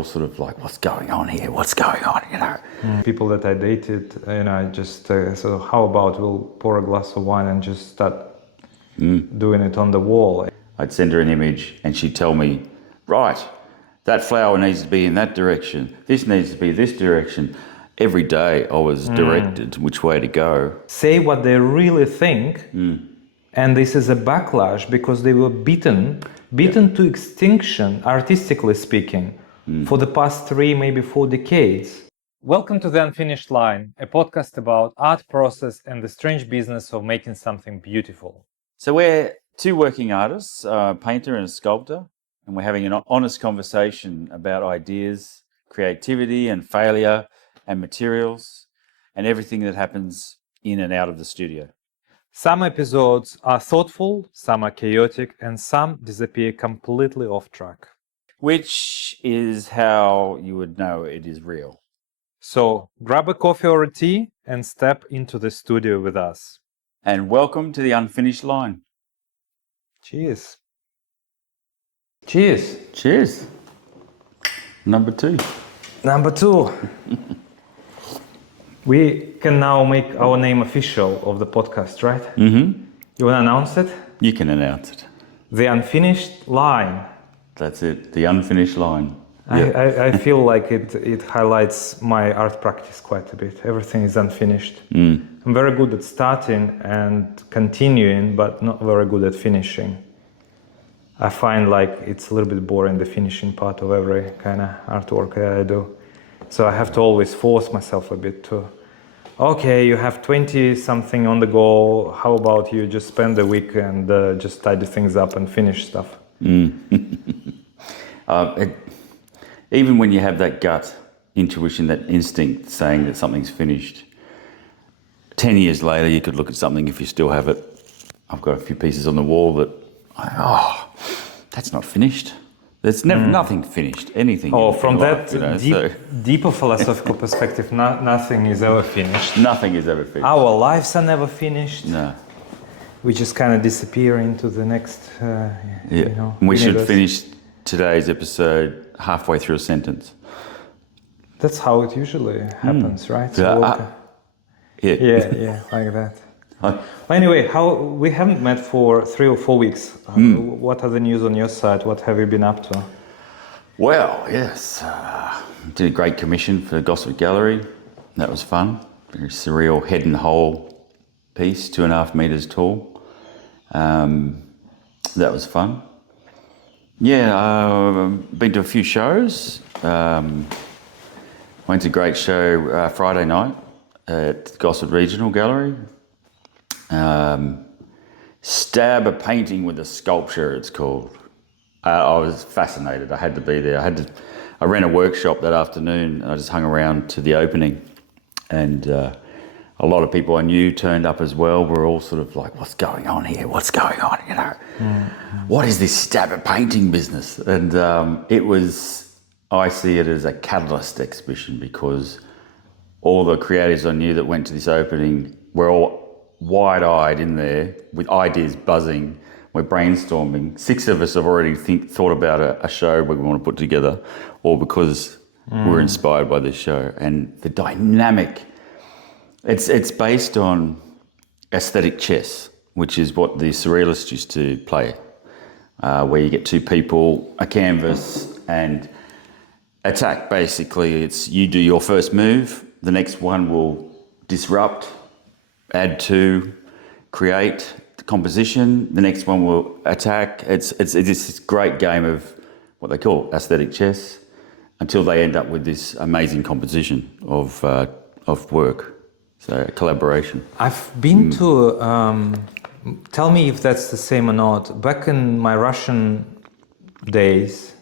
all sort of like, what's going on here? What's going on, you know? People that I dated, I just so how about we'll pour a glass of wine and just start doing it on the wall. I'd send her an image and she'd tell me, right, that flower needs to be in that direction. This needs to be this direction. Every day I was directed which way to go. Say what they really think, and this is a backlash because they were beaten to extinction, artistically speaking, for the past 3, maybe 4 decades. Welcome to The Unfinished Line, a podcast about art process and the strange business of making something beautiful. So we're 2 working artists, a painter and a sculptor, and we're having an honest conversation about ideas, creativity and failure and materials and everything that happens in and out of the studio. Some episodes are thoughtful, some are chaotic, and some disappear completely off track. Which is how you would know it is real. So grab a coffee or a tea and step into the studio with us. And welcome to The Unfinished Line. Cheers. Cheers. Cheers. Number 2. Number 2. We can now make our name official of the podcast, right? Mm-hmm. You want to announce it? You can announce it. The Unfinished Line. That's it, The Unfinished Line. I feel like it highlights my art practice quite a bit. Everything is unfinished. I'm very good at starting and continuing, but not very good at finishing. I find like it's a little bit boring, the finishing part of every kind of artwork that I do. So I have to always force myself a bit to, okay, you have 20 something on the go. How about you just spend the week and just tidy things up and finish stuff? Even when you have that gut intuition, that instinct saying that something's finished, 10 years later you could look at something if you still have it. I've got a few pieces on the wall that, that's not finished. There's never nothing finished, anything. Oh, from life, that deeper philosophical perspective, nothing is ever finished. Nothing is ever finished. Our lives are never finished. No. We just kind of disappear into the next, And we should finish today's episode halfway through a sentence. That's how it usually happens, right? Yeah, like that. Anyway, we haven't met for 3 or 4 weeks. What are the news on your side? What have you been up to? Well, yes. Did a great commission for Gosford Gallery. That was fun. Very surreal head and whole piece, 2.5 meters tall. That was fun. Yeah, been to a few shows. Went to a great show Friday night at Gosford Regional Gallery. Stab a painting with a sculpture, it's called. I was fascinated. I had to be there. I ran a workshop that afternoon. I just hung around to the opening, and a lot of people I knew turned up as well. We're all sort of like, what's going on here? What's going on? You know, what is this stab a painting business? And I see it as a catalyst exhibition because all the creatives I knew that went to this opening were all wide-eyed in there with ideas buzzing. We're brainstorming. 6 of us have already thought about a show we want to put together, or because we're inspired by this show. And the dynamic, it's based on aesthetic chess, which is what the Surrealists used to play, where you get 2 people, a canvas, and attack. Basically, it's you do your first move, the next one will disrupt, add to, create the composition. The next one will attack. It's this great game of what they call aesthetic chess until they end up with this amazing composition of work. So collaboration. I've been to. Tell me if that's the same or not. Back in my Russian days,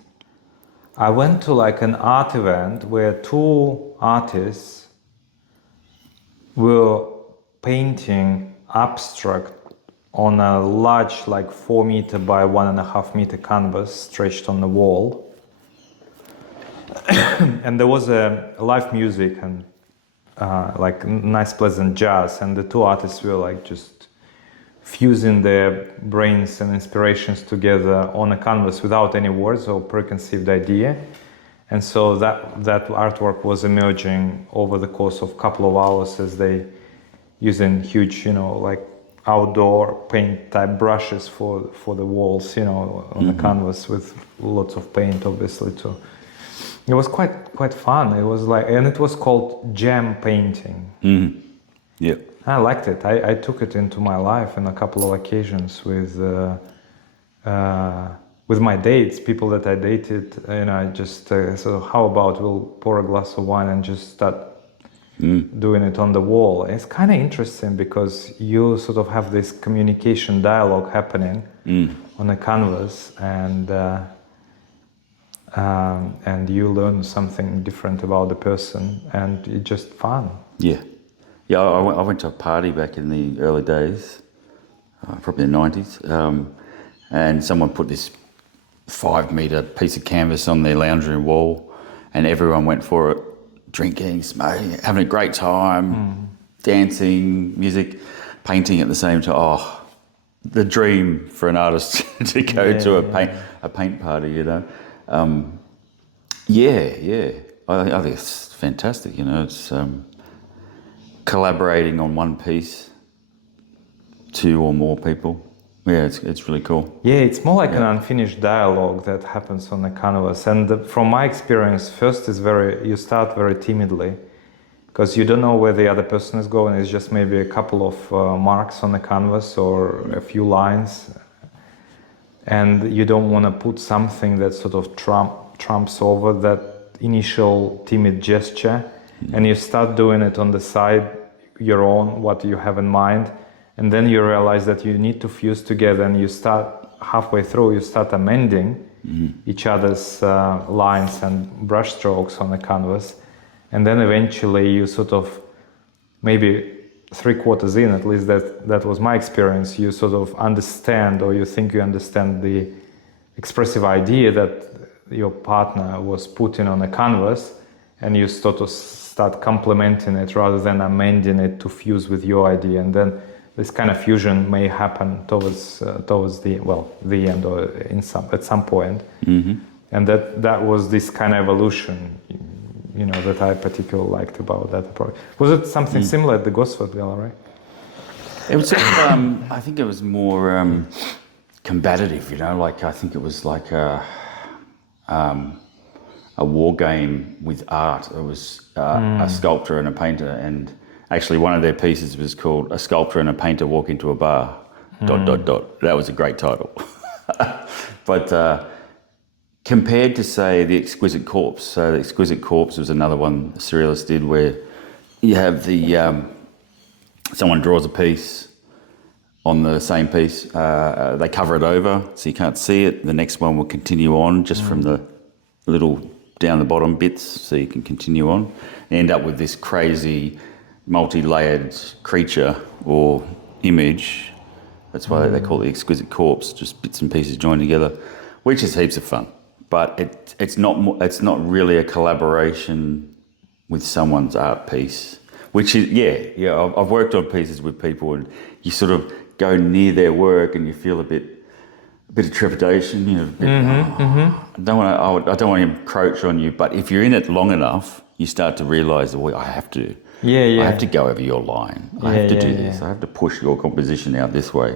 I went to like an art event where 2 artists were painting abstract on a large, like 4 meter by 1.5 meter canvas stretched on the wall. And there was a live music and like nice pleasant jazz, and the 2 artists were like just fusing their brains and inspirations together on a canvas without any words or preconceived idea. And so that artwork was emerging over the course of a couple of hours as they using huge, like outdoor paint type brushes for the walls, on the canvas with lots of paint, obviously too. It was quite fun. It was and it was called jam painting. Mm-hmm. Yeah. I liked it. I took it into my life on a couple of occasions with my dates, people that I dated. I just so how about we'll pour a glass of wine and just start doing it on the wall. It's kind of interesting because you sort of have this communication dialogue happening on a canvas, and you learn something different about the person, and it's just fun. Yeah. Yeah, I went to a party back in the early days, probably the 90s, and someone put this 5-metre piece of canvas on their lounge room wall, and everyone went for it, drinking, smoking, having a great time, dancing, music, painting at the same time. Oh, the dream for an artist to go to a paint party, I think it's fantastic, it's collaborating on one piece, 2 or more people. Yeah, it's really cool. Yeah, it's more like an unfinished dialogue that happens on the canvas. And from my experience, first is you start very timidly because you don't know where the other person is going. It's just maybe a couple of marks on the canvas or a few lines. And you don't want to put something that sort of trumps over that initial timid gesture. And you start doing it on the side, your own, what you have in mind. And then you realize that you need to fuse together, and you start halfway through, you start amending each other's lines and brush strokes on the canvas. And then eventually you sort of, maybe 3/4 in, at least that was my experience, you sort of understand, or you think you understand the expressive idea that your partner was putting on a canvas, and you sort of start complementing it rather than amending it to fuse with your idea. And then this kind of fusion may happen towards the end, or at some point. And that was this kind of evolution, that I particularly liked about that approach. Was it something similar at the Gosford Gallery? It was. I think it was more combative. I think it was like a war game with art. It was a sculptor and a painter, and actually one of their pieces was called "A Sculptor and a Painter Walk into a Bar." ... That was a great title. But compared to, say, The Exquisite Corpse, so The Exquisite Corpse was another one the Surrealists did, where you have someone draws a piece on the same piece, they cover it over so you can't see it. The next one will continue on just from the little down the bottom bits so you can continue on. You end up with this crazy multi-layered creature or image. That's why they call it The Exquisite Corpse, just bits and pieces joined together, which is heaps of fun. But it's not really a collaboration with someone's art piece, which is, I've worked on pieces with people, and you sort of go near their work and you feel a bit of trepidation, I don't want to encroach on you, but if you're in it long enough, you start to realise, I have to. I have to go over your line. I have to do this. I have to push your composition out this way.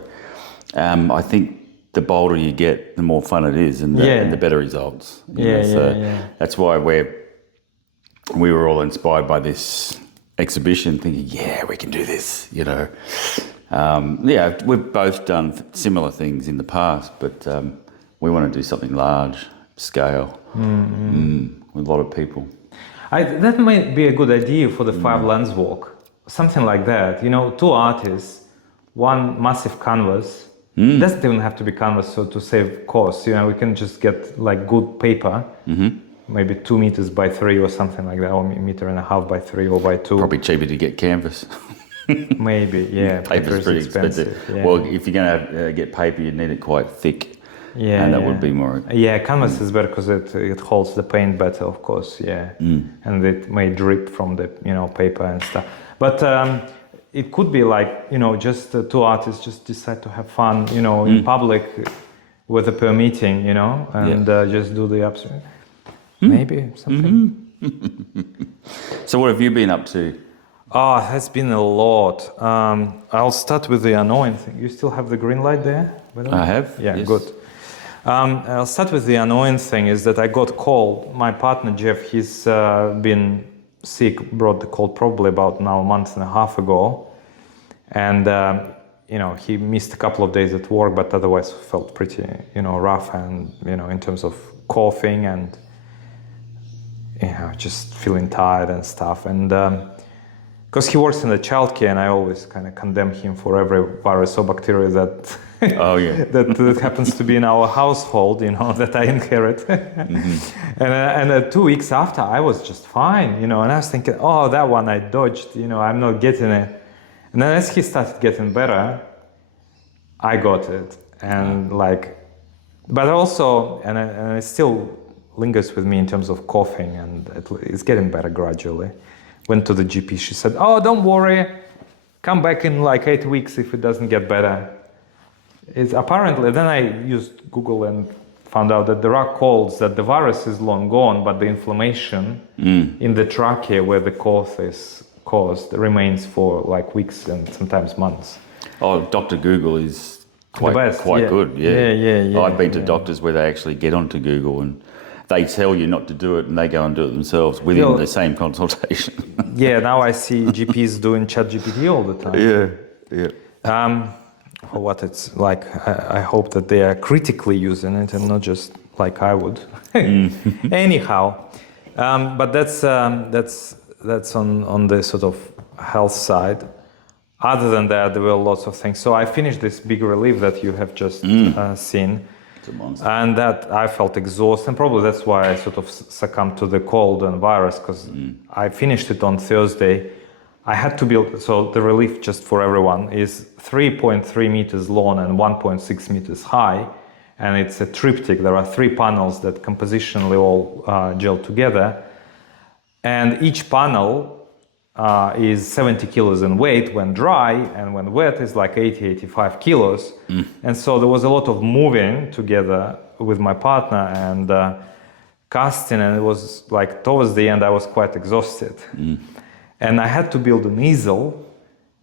I think the bolder you get, the more fun it is, and the better results. That's why we were all inspired by this exhibition, thinking, we can do this. We've both done similar things in the past, but we want to do something large scale with a lot of people. That might be a good idea for the 5 Lens Walk, something like that. 2 artists, 1 massive canvas. It doesn't even have to be canvas, so to save cost, we can just get like good paper, maybe 2 meters by 3 or something like that, or 1.5 meters by 3 or by 2. Probably cheaper to get canvas. Maybe, Paper's pretty expensive. Yeah. Well, if you're going to get paper, you need it quite thick. And that would be more... canvas is better because it holds the paint better, of course, and it may drip from the, paper and stuff. But it could be like, just 2 artists just decide to have fun, in public with a per meeting, and just do the abstract. maybe something. So what have you been up to? Oh, it has been a lot. I'll start with the annoying thing. You still have the green light there? by the way? I have. Yeah, yes. good. I'll start with the annoying thing is that I got cold. My partner Jeff, he's been sick, brought the cold probably about now a month and a half ago. And, he missed a couple of days at work, but otherwise felt pretty, rough and, in terms of coughing and, just feeling tired and stuff. And because he works in the childcare, and I always kind of condemn him for every virus or bacteria that that happens to be in our household, that I inherit. And 2 weeks after, I was just fine, and I was thinking, oh, that one I dodged, I'm not getting it. And then as he started getting better, I got it. And but also, and it still lingers with me in terms of coughing, and it's getting better gradually. Went to the GP, she said, oh, don't worry, come back in 8 weeks if it doesn't get better. It's apparently, then I used Google and found out that there are colds that the virus is long gone, but the inflammation in the trachea where the cough is caused remains for weeks and sometimes months. Oh, Dr. Google is quite good. Yeah. I've been to doctors where they actually get onto Google and they tell you not to do it and they go and do it themselves within the same consultation. Yeah, now I see GPs doing ChatGPT all the time. Yeah. What it's like, I hope that they are critically using it and not just like I would. Anyhow, but that's on the sort of health side. Other than that, there were lots of things. So I finished this big relief that you have just seen. It's a monster. And that I felt exhausted, and probably that's why I sort of succumbed to the cold and virus, because I finished it on Thursday. I had to build, so the relief, just for everyone, is 3.3 meters long and 1.6 meters high, and it's a triptych. There are 3 panels that compositionally all gel together, and each panel is 70 kilos in weight when dry, and when wet is 80-85 kilos. And so there was a lot of moving together with my partner and casting, and it was towards the end I was quite exhausted. And I had to build an easel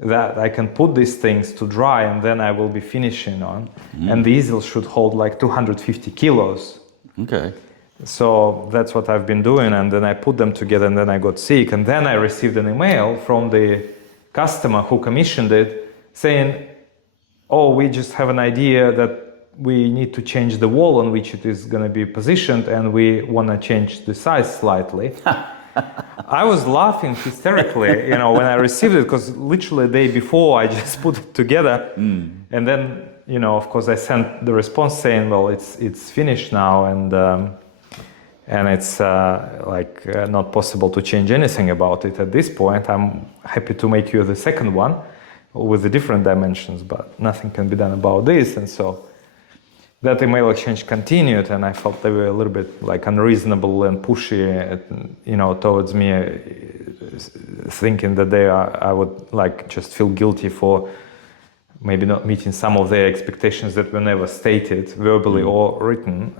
that I can put these things to dry, and then I will be finishing on. And the easel should hold 250 kilos. Okay. So that's what I've been doing, and then I put them together, and then I got sick, and then I received an email from the customer who commissioned it saying, oh, we just have an idea that we need to change the wall on which it is going to be positioned, and we want to change the size slightly. I was laughing hysterically, when I received it, because literally the day before I just put it together, and then, of course I sent the response saying, well, it's finished now, and it's not possible to change anything about it at this point. I'm happy to make you the second one with the different dimensions, but nothing can be done about this. And so that email exchange continued, and I felt they were a little bit unreasonable and pushy, towards me, thinking that I would just feel guilty for maybe not meeting some of their expectations that were never stated verbally or written,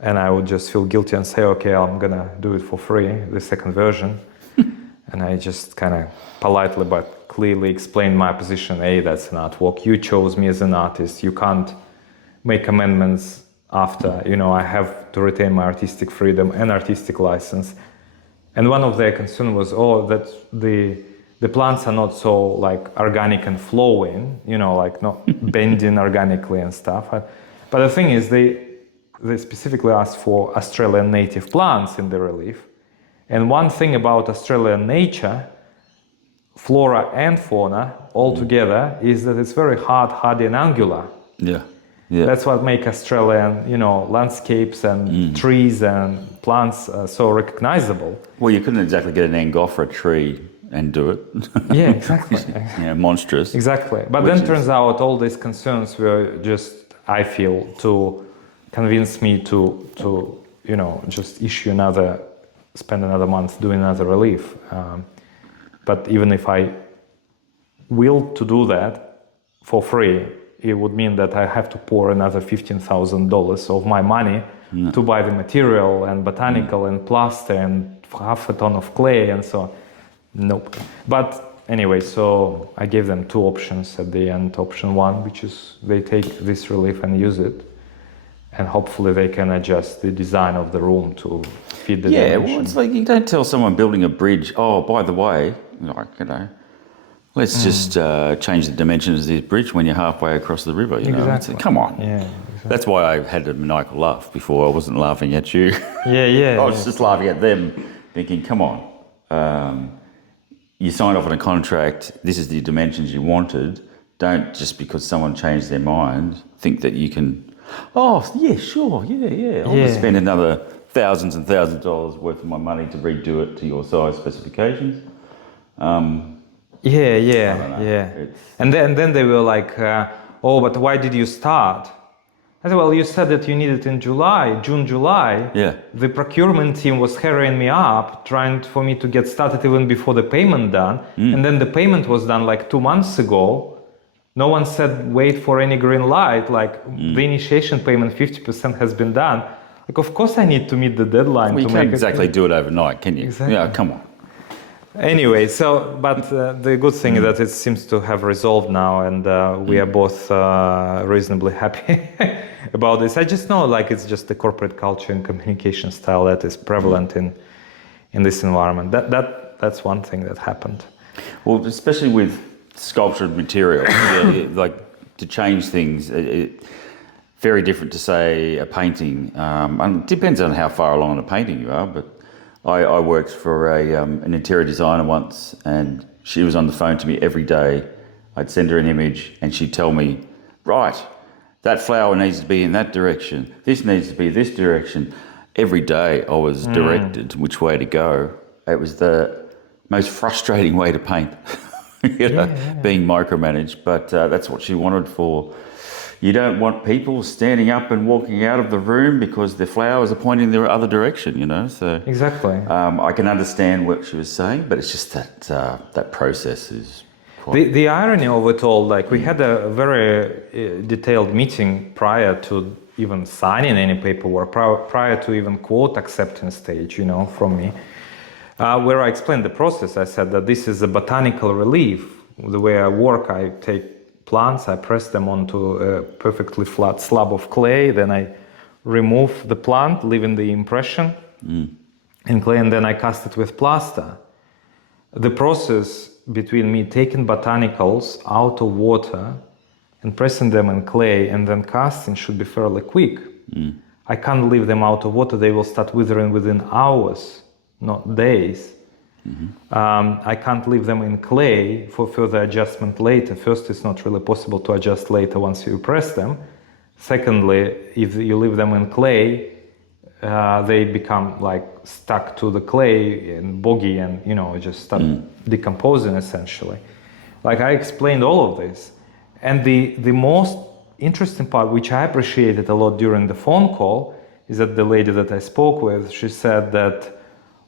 and I would just feel guilty and say, okay, I'm gonna do it for free, the second version. And I just kind of politely but clearly explained my position. Hey, that's an artwork. You chose me as an artist. You can't make amendments after. I have to retain my artistic freedom and artistic license. And one of their concerns was, that the plants are not so organic and flowing, not bending organically and stuff. But the thing is, they specifically asked for Australian native plants in the relief. And one thing about Australian nature, flora and fauna all together, is that it's very hard, hardy and angular. Yeah. That's what makes Australian, landscapes and trees and plants so recognizable. Well, you couldn't exactly get an Angofra tree and do it. Yeah, exactly. Monstrous. Exactly. But then turns out all these concerns were just, I feel, to convince me to just spend another month doing another relief. But even if I will to do that for free, it would mean that I have to pour another $15,000 of my money to buy the material and botanical and plaster and half a ton of clay and so on. Nope. But anyway, so I gave them two options at the end. Option one, which is they take this relief and use it, and hopefully they can adjust the design of the room to fit the dimension. Well, it's like you don't tell someone building a bridge, oh, by the way, like, let's just change the dimensions of this bridge when you're halfway across the river, you know. Exactly. Come on. Yeah, exactly. That's why I had a maniacal laugh before. I wasn't laughing at you. Yeah. I was just laughing at them, thinking, come on. You signed off on a contract, this is the dimensions you wanted. Don't, just because someone changed their mind, think that you can, oh, yeah, sure, yeah. I'll just spend another thousands and thousands of dollars worth of my money to redo it to your size specifications. Yeah. And then they were like, oh, but why did you start? I said, well, you said that you need it in June, July. Yeah. The procurement team was hurrying me up, trying for me to get started even before the payment done. And then the payment was done like 2 months ago. No one said, wait for any green light. Like the initiation payment, 50% has been done. Like, of course I need to meet the deadline. Well, you to can't make exactly do it overnight, can you? Exactly. Yeah, come on. Anyway, but the good thing is that it seems to have resolved now, and we are both reasonably happy about this. I just know, like, it's just the corporate culture and communication style that is prevalent in this environment. That's one thing that happened. Well, especially with sculptured material, like to change things, very different to say a painting. And it depends on how far along in a painting you are, but I worked for an interior designer once, and she was on the phone to me every day. I'd send her an image and she'd tell me, right, that flower needs to be in that direction. This needs to be this direction. Every day I was directed which way to go. It was the most frustrating way to paint, being micromanaged, but that's what she wanted for. You don't want people standing up and walking out of the room because the flowers are pointing the other direction, you know. So exactly. I can understand what she was saying, but it's just that that process is quite... The irony of it all, like we had a very detailed meeting prior to even signing any paperwork, prior to even quote acceptance stage, you know, from me, where I explained the process. I said that this is a botanical relief. The way I work, I take plants, I press them onto a perfectly flat slab of clay, then I remove the plant, leaving the impression in clay, and then I cast it with plaster. The process between me taking botanicals out of water and pressing them in clay and then casting should be fairly quick. I can't leave them out of water, they will start withering within hours, not days. I can't leave them in clay for further adjustment later. First, it's not really possible to adjust later once you press them. Secondly, if you leave them in clay, they become like stuck to the clay and boggy and, you know, just start decomposing essentially. Like I explained all of this. And the most interesting part, which I appreciated a lot during the phone call, is that the lady that I spoke with, she said that,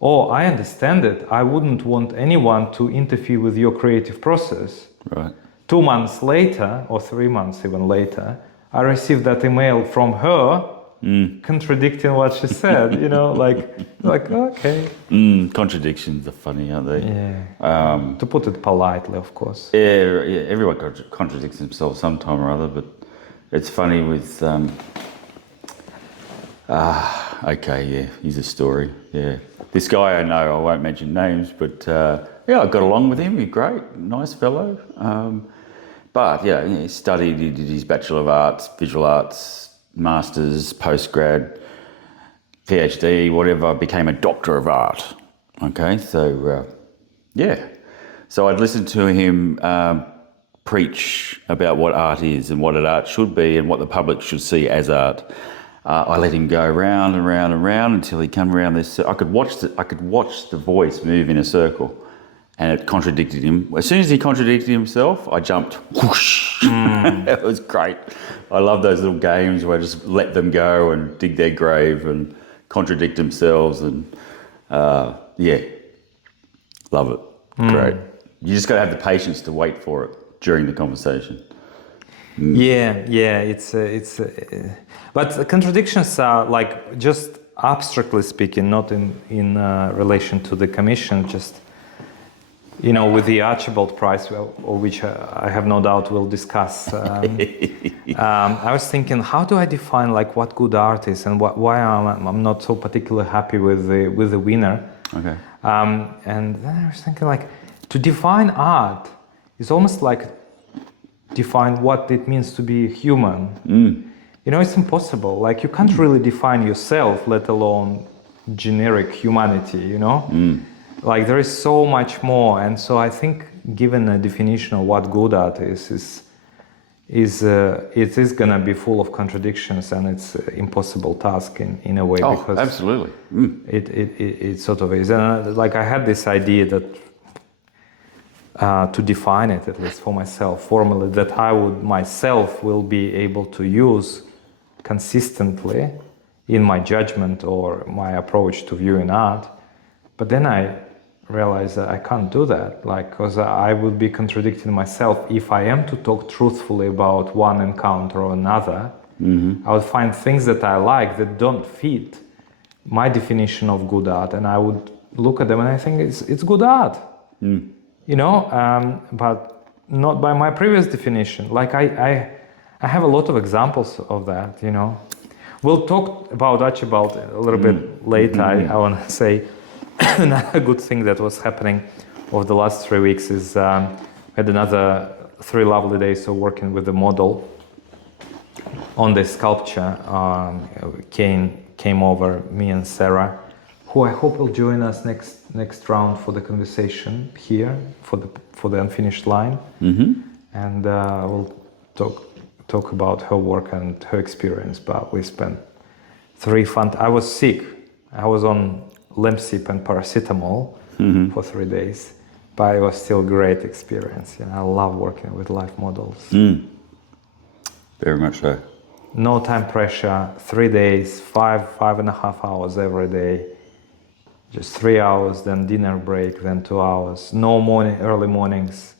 oh, I understand it. I wouldn't want anyone to interfere with your creative process. Right. 2 months later, or 3 months even later, I received that email from her contradicting what she said, you know, like okay. Contradictions are funny, aren't they? Yeah. To put it politely, of course. Yeah, everyone contradicts themselves sometime or other, but it's funny with... okay, yeah, here's a story, yeah. This guy I know, I won't mention names, but I got along with him. He's great, nice fellow. But yeah, he studied, he did his Bachelor of Arts, Visual Arts, Masters, Postgrad, PhD, whatever, became a Doctor of Art. Okay, so So I'd listen to him preach about what art is and what an art should be and what the public should see as art. I let him go round and round and round until he came around this. I could watch the voice move in a circle, and it contradicted him. As soon as he contradicted himself, I jumped. Whoosh! It was great. I love those little games where I just let them go and dig their grave and contradict themselves, and love it. Great. You just got to have the patience to wait for it during the conversation. Yeah. But the contradictions are like, just abstractly speaking, not in relation to the commission. Just, you know, with the Archibald Prize, which I have no doubt we'll discuss. I was thinking, how do I define like what good art is, and why I'm not so particularly happy with the winner. Okay. And then I was thinking, like, to define art is almost like define what it means to be human. You know, it's impossible. Like, you can't really define yourself, let alone generic humanity, you know? Like, there is so much more. And so I think given a definition of what good art is it is gonna be full of contradictions, and it's an impossible task in a way. Oh, because absolutely. It sort of is. And like, I had this idea that to define it, at least for myself, formally, that I would myself will be able to use consistently in my judgment or my approach to viewing art. But then I realized that I can't do that, like, because I would be contradicting myself. If I am to talk truthfully about one encounter or another, I would find things that I like that don't fit my definition of good art, and I would look at them and I think it's good art. You know, but not by my previous definition. Like, I have a lot of examples of that, you know. We'll talk about Archibald a little bit later. I want to say another good thing that was happening over the last 3 weeks is we had another 3 lovely days of working with the model on the sculpture. Came over, me and Sarah, who I hope will join us next round for the conversation here for the unfinished line, and we'll talk about her work and her experience. But we spent 3 fun. I was sick. I was on Lemsip and paracetamol for 3 days, but it was still a great experience. You know, I love working with live models. Very much so. No time pressure. 3 days, 5.5 hours every day. Just 3 hours, then dinner break, then 2 hours. No early mornings.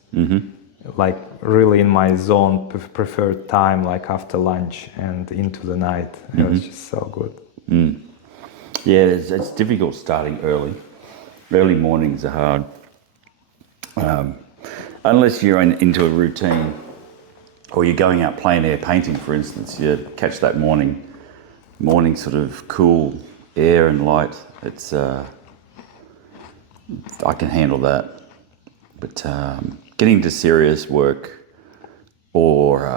Like, really in my zone, preferred time, like after lunch and into the night. It was just so good. Yeah, it's difficult starting early. Early mornings are hard. Unless you're into a routine, or you're going out plein air painting, for instance, you catch that morning sort of cool air and light. It's I can handle that. But getting into serious work or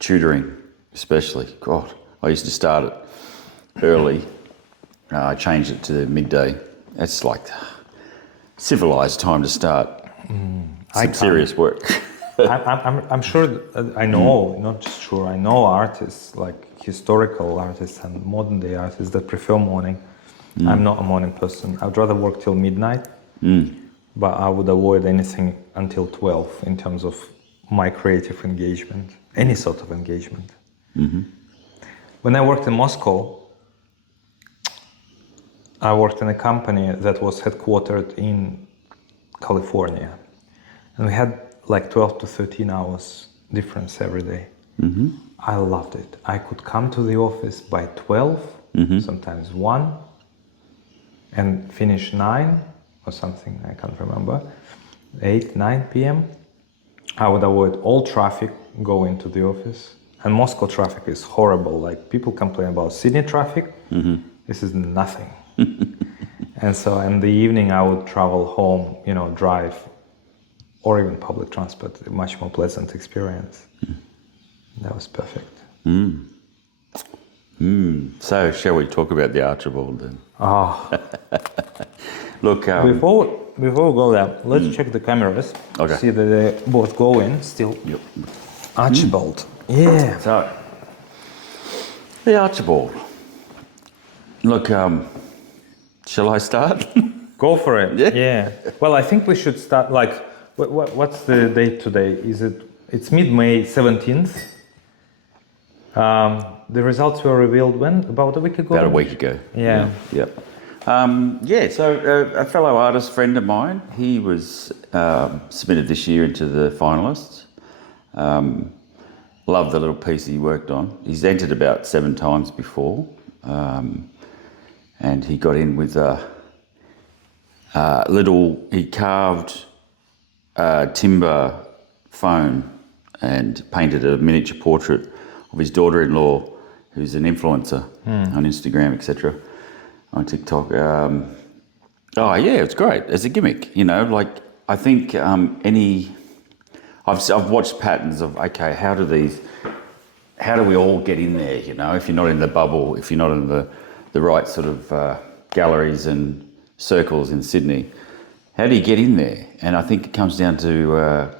tutoring, especially, God, I used to start it early. I changed it to midday. It's like civilized time to start some serious work. I'm sure, I know, not just sure, I know artists, like historical artists and modern day artists that prefer morning. I'm not a morning person. I'd rather work till midnight, but I would avoid anything until 12 in terms of my creative engagement, any sort of engagement. When I worked in Moscow, I worked in a company that was headquartered in California, and we had like 12 to 13 hours difference every day. I loved it. I could come to the office by 12, sometimes 1, and finish 9 or something, I can't remember, 8, 9 p.m. I would avoid all traffic going to the office. And Moscow traffic is horrible. Like, people complain about Sydney traffic. This is nothing. And so in the evening I would travel home, you know, drive, or even public transport, a much more pleasant experience. That was perfect. So shall we talk about the Archibald then? Look, Before we go there, let's check the cameras. Okay. See that they're both going still. Yep. Archibald. Yeah. So, the Archibald. Look, shall I start? Go for it. Yeah. Well, I think we should start, like, what's the date today? It's mid-May 17th. The results were revealed when? About a week ago? About a week ago. Yeah. So a fellow artist friend of mine, he was submitted this year into the finalists. Love the little piece he worked on. He's entered about 7 times before, and he got in with a he carved a timber phone and painted a miniature portrait of his daughter-in-law, who's an influencer on Instagram, etc., on TikTok. Oh yeah, it's great. It's a gimmick, you know. Like I think I've watched patterns of how do we all get in there? You know, if you're not in the bubble, if you're not in the right sort of galleries and circles in Sydney, how do you get in there? And I think it comes down to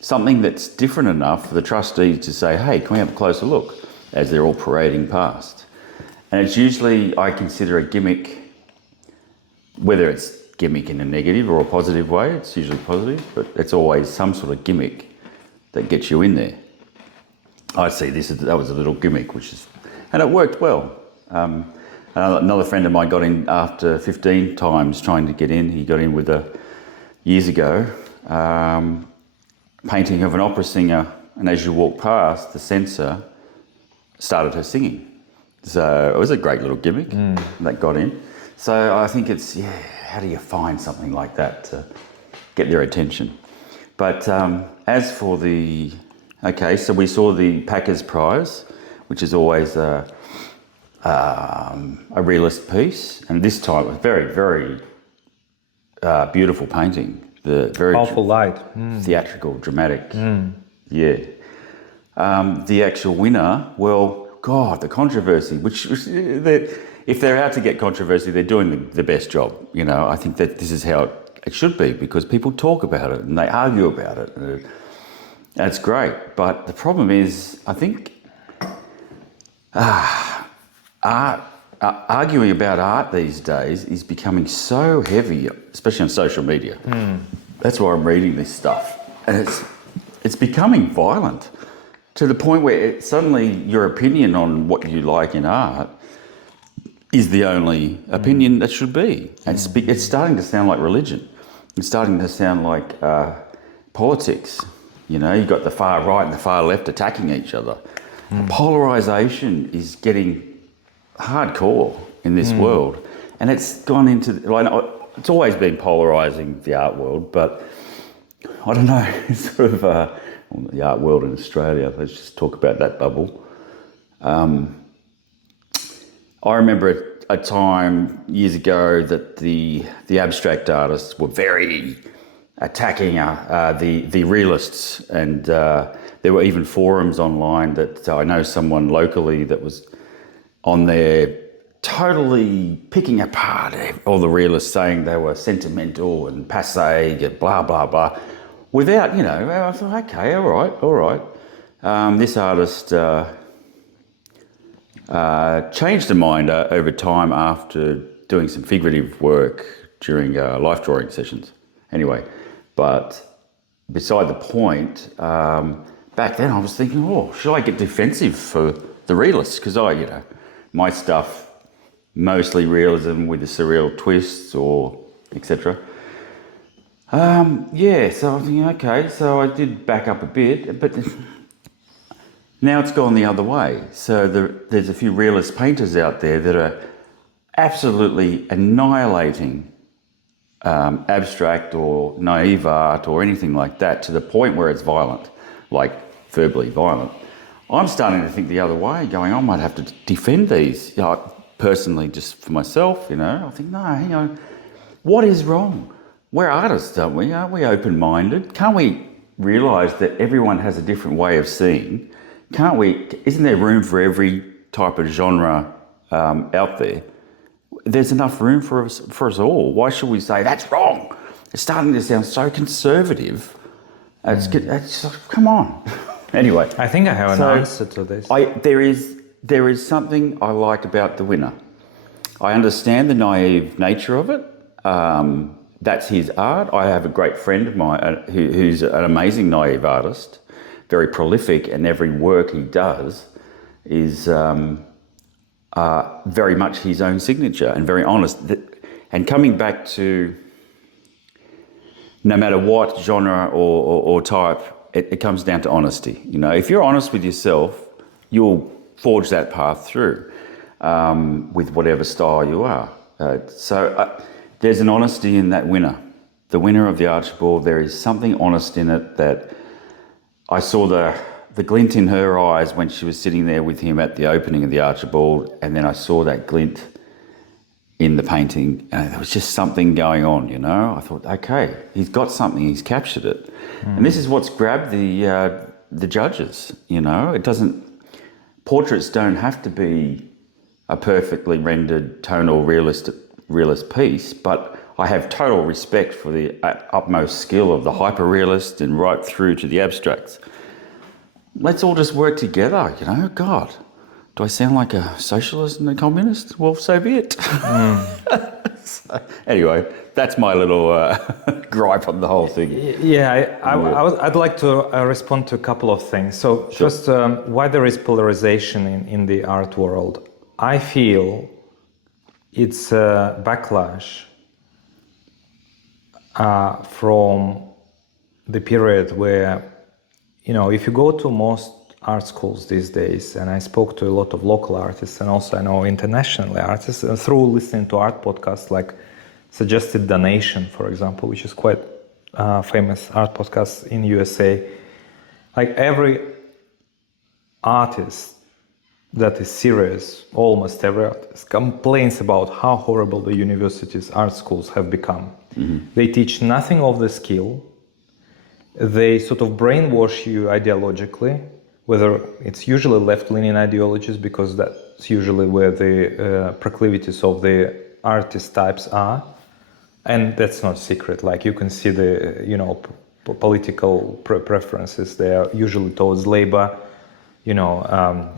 something that's different enough for the trustees to say, hey, can we have a closer look, as they're all parading past. And it's usually, I consider a gimmick, whether it's gimmick in a negative or a positive way, it's usually positive, but it's always some sort of gimmick that gets you in there. I see that was a little gimmick, and it worked well. Another friend of mine got in after 15 times trying to get in. He got in with years ago, painting of an opera singer, and as you walk past, the censor started her singing. So it was a great little gimmick that got in. So I think it's, how do you find something like that to get their attention? But as for so we saw the Packers Prize, which is always a realist piece, and this time it was very, very beautiful painting. The very powerful light, theatrical, dramatic. Yeah. The actual winner, well, God, the controversy, if they're out to get controversy, they're doing the best job. You know, I think that this is how it should be, because people talk about it and they argue about it. And it's great. But the problem is, I think arguing about art these days is becoming so heavy, especially on social media. That's why I'm reading this stuff. And it's becoming violent to the point where suddenly your opinion on what you like in art is the only opinion that should be. And it's starting to sound like religion. It's starting to sound like politics. You know, you've got the far right and the far left attacking each other. Polarisation is getting hardcore in this world. And it's gone into, it's always been polarising the art world, but I don't know, it's sort of the art world in Australia. Let's just talk about that bubble. I remember a time years ago that the abstract artists were very attacking the realists, and there were even forums online that I know someone locally that was on there totally picking apart all the realists, saying they were sentimental and passé and blah, blah, blah. Without, you know, I thought, okay, all right. This artist changed her mind over time after doing some figurative work during life drawing sessions. Anyway, but beside the point, back then I was thinking, should I get defensive for the realists? Because my stuff, mostly realism with the surreal twists or etc. So I was thinking, okay, so I did back up a bit, but now it's gone the other way. So there's a few realist painters out there that are absolutely annihilating abstract or naive art or anything like that, to the point where it's violent, like verbally violent. I'm starting to think the other way, going, I might have to defend these, personally, just for myself, I think, no, hang on, what is wrong? We're artists, aren't we? Aren't we open-minded? Can't we realise that everyone has a different way of seeing? Isn't there room for every type of genre out there? There's enough room for us all. Why should we say, that's wrong? It's starting to sound so conservative. Come on. Anyway. I think I have an answer to this. There is something I like about the winner. I understand the naive nature of it. That's his art. I have a great friend of mine who's an amazing naive artist, very prolific, and every work he does is very much his own signature and very honest. And coming back to no matter what genre or type it comes down to honesty. You know, if you're honest with yourself, you'll forge that path through with whatever style you are. There's an honesty in that winner. The winner of the Archibald, there is something honest in it that I saw the glint in her eyes when she was sitting there with him at the opening of the Archibald, and then I saw that glint in the painting, and there was just something going on, you know. I thought, okay, he's got something, he's captured it. And this is what's grabbed the judges, you know. Portraits don't have to be a perfectly rendered, tonal, realist piece, but I have total respect for the utmost skill of the hyper-realist and right through to the abstracts. Let's all just work together, you know. God, do I sound like a socialist and a communist? Well, so be it. So, anyway, that's my little gripe on the whole thing. Yeah, I'd like to respond to a couple of things. So Sure. first, why there is polarization in the art world? I feel it's a backlash from the period where, you know, if you go to most art schools these days, and I spoke to a lot of local artists and also I know international artists, and through listening to art podcasts like Suggested Donation, for example, which is quite famous art podcast in USA, like every artist that is serious, almost every artist, complains about how horrible the universities, art schools have become. They teach nothing of the skill. They sort of brainwash you ideologically, whether it's usually left-leaning ideologies, because that's usually where the proclivities of the artist types are. And that's not secret. Like, you can see the, you know, political preferences. They are usually towards Labour, you know,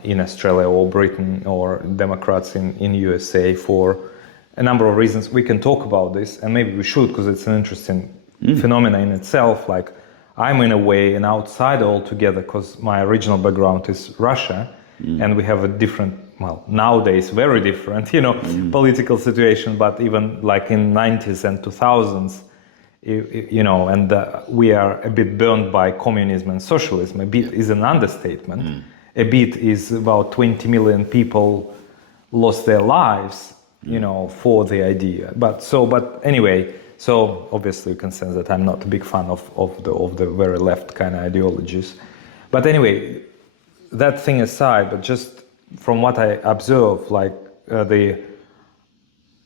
in Australia or Britain, or Democrats in USA, for a number of reasons. We can talk about this, and maybe we should, because it's an interesting phenomena in itself. Like, I'm in a way an outsider altogether, because my original background is Russia, and we have a different, well, nowadays very different, you know, political situation. But even like in 90s and 2000s, you know, and we are a bit burned by communism and socialism. A bit is an understatement. A bit is about 20 million people lost their lives, you know, for the idea. But anyway, so obviously you can sense that I'm not a big fan of the very left kind of ideologies. But anyway, that thing aside, but just from what I observe, like the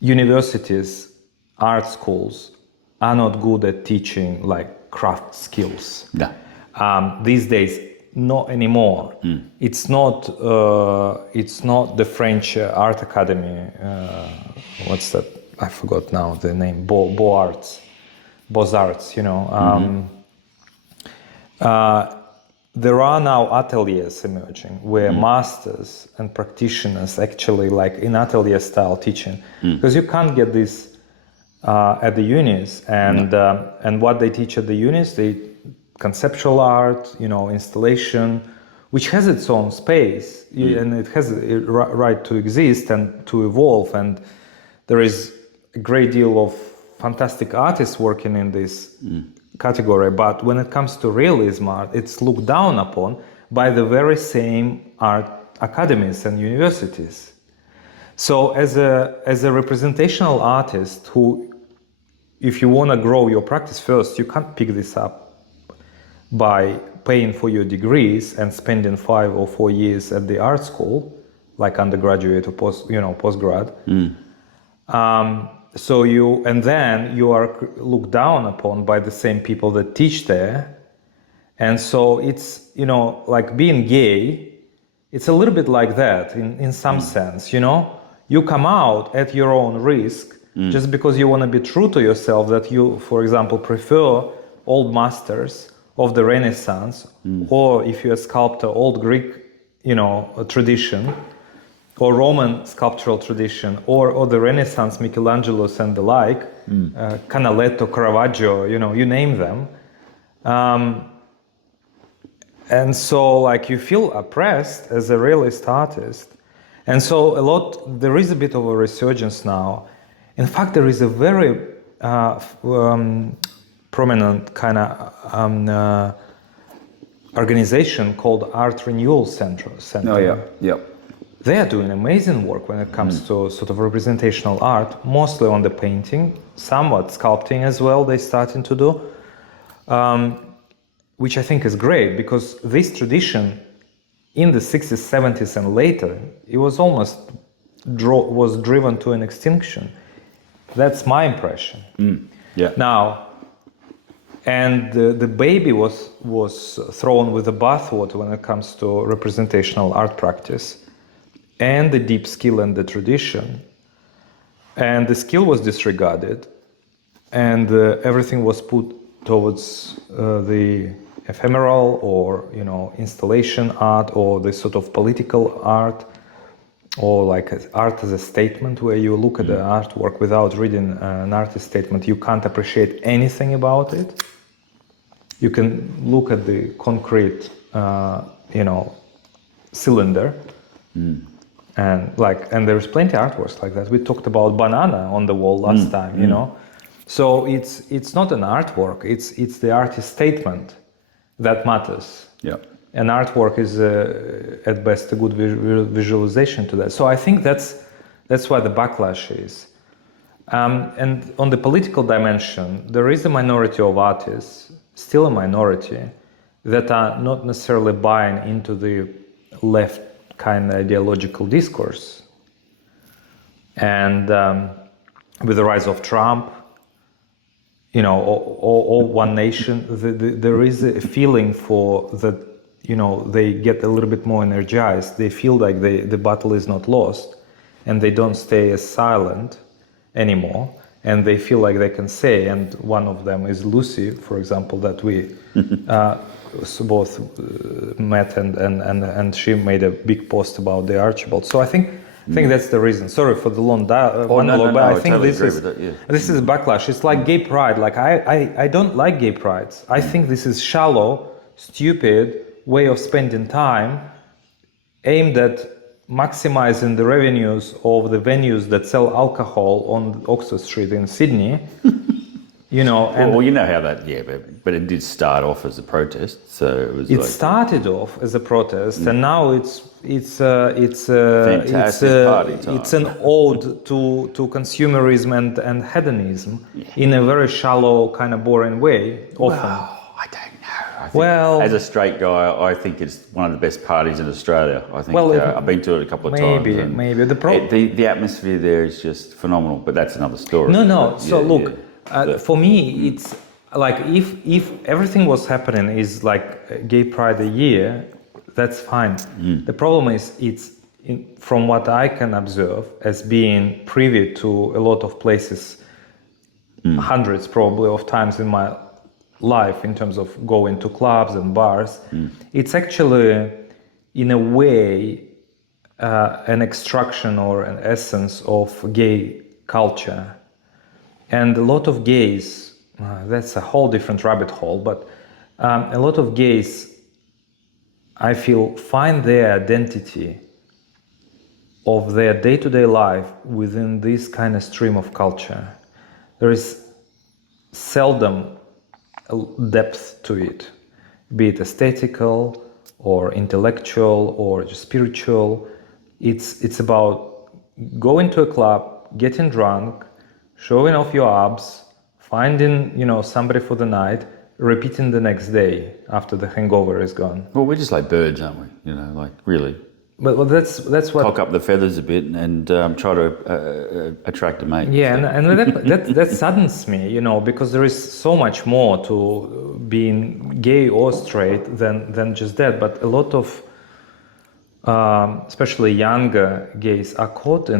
universities, art schools are not good at teaching like craft skills. No. These days, not anymore. It's not the French art academy. What's that? I forgot now the name. Beaux-Arts, you know. There are now ateliers emerging where masters and practitioners actually, like in atelier style teaching, because you can't get this at the unis, and what they teach at the unis, they conceptual art, you know, installation, which has its own space and it has a right to exist and to evolve, and there is a great deal of fantastic artists working in this category. But when it comes to realism art, it's looked down upon by the very same art academies and universities. So as a representational artist, who, if you want to grow your practice first, you can't pick this up by paying for your degrees and spending 5 or 4 years at the art school, like undergraduate or postgrad. Then you are looked down upon by the same people that teach there. And so it's, you know, like being gay, it's a little bit like that in some sense, you know. You come out at your own risk just because you want to be true to yourself, that you, for example, prefer old masters of the Renaissance, or if you're a sculptor, old Greek, you know, tradition, or Roman sculptural tradition, or the Renaissance, Michelangelo's and the like, Canaletto, Caravaggio, you know, you name them. And so, like, you feel oppressed as a realist artist. And so there is a bit of a resurgence now. In fact, there is a very prominent kind of organization called Art Renewal Center. Oh yeah, yeah. They are doing amazing work when it comes to sort of representational art, mostly on the painting, somewhat sculpting as well. They're starting to do, which I think is great because this tradition in the 60s, 70s, and later, it was almost was driven to an extinction. That's my impression. Yeah. Now, and the baby was thrown with the bathwater when it comes to representational art practice and the deep skill and the tradition. And the skill was disregarded, and everything was put towards the ephemeral or installation art or the sort of political art, or like art as a statement, where you look at the artwork without reading an artist statement, you can't appreciate anything about it. You can look at the concrete, cylinder, and there's plenty of artworks like that. We talked about banana on the wall last time, So it's not an artwork. It's the artist statement that matters. Yeah. And artwork is at best a good visualization to that. So I think that's why the backlash is. And on the political dimension, there is a minority of artists, still a minority, that are not necessarily buying into the left kind of ideological discourse. And with the rise of Trump, all one nation, there is a feeling for that. They get a little bit more energized. They feel like the battle is not lost, and they don't stay as silent anymore. And they feel like they can say, and one of them is Lucy, for example, that we both met, and she made a big post about the Archibald. So I think that's the reason. Sorry for the long monologue, but I think totally this agree with it, yeah. This is a backlash. It's like gay pride. Like I don't like gay prides. I think this is shallow, stupid way of spending time aimed at maximizing the revenues of the venues that sell alcohol on Oxford Street in Sydney. Well, you know how that, but it did start off as a protest, so it was. It started off as a protest, and now it's fantastic party time. It's an ode to consumerism and hedonism in a very shallow, kind of boring way. Often. Well, I don't know. As a straight guy, I think it's one of the best parties in Australia. I think I've been to it a couple of times. Maybe the atmosphere there is just phenomenal, but that's another story. No. So look. For me, it's like if everything was happening is like gay pride a year, that's fine. The problem is from what I can observe as being privy to a lot of places, hundreds probably of times in my life in terms of going to clubs and bars, it's actually in a way an extraction or an essence of gay culture. And a lot of gays, that's a whole different rabbit hole, but a lot of gays, I feel, find their identity of their day-to-day life within this kind of stream of culture. There is seldom a depth to it, be it aesthetical or intellectual or just spiritual. It's about going to a club, getting drunk, showing off your abs, finding somebody for the night, repeating the next day after the hangover is gone. Well, we're just like birds, aren't we? Really. But that's what. Cock up the feathers a bit and try to attract a mate. Yeah, and that saddens me, because there is so much more to being gay or straight than just that. But a lot of, especially younger gays, are caught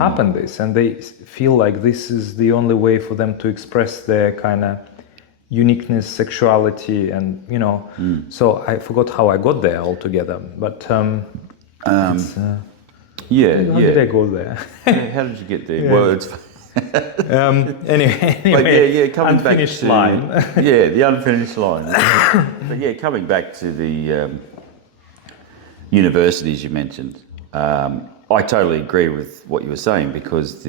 up in this, and they feel like this is the only way for them to express their kind of uniqueness, sexuality, and So I forgot how I got there altogether, but how did I go there? How did you get there? Yeah. Well, it's anyway, coming unfinished back to, line. The unfinished line. But coming back to the universities you mentioned. I totally agree with what you were saying, because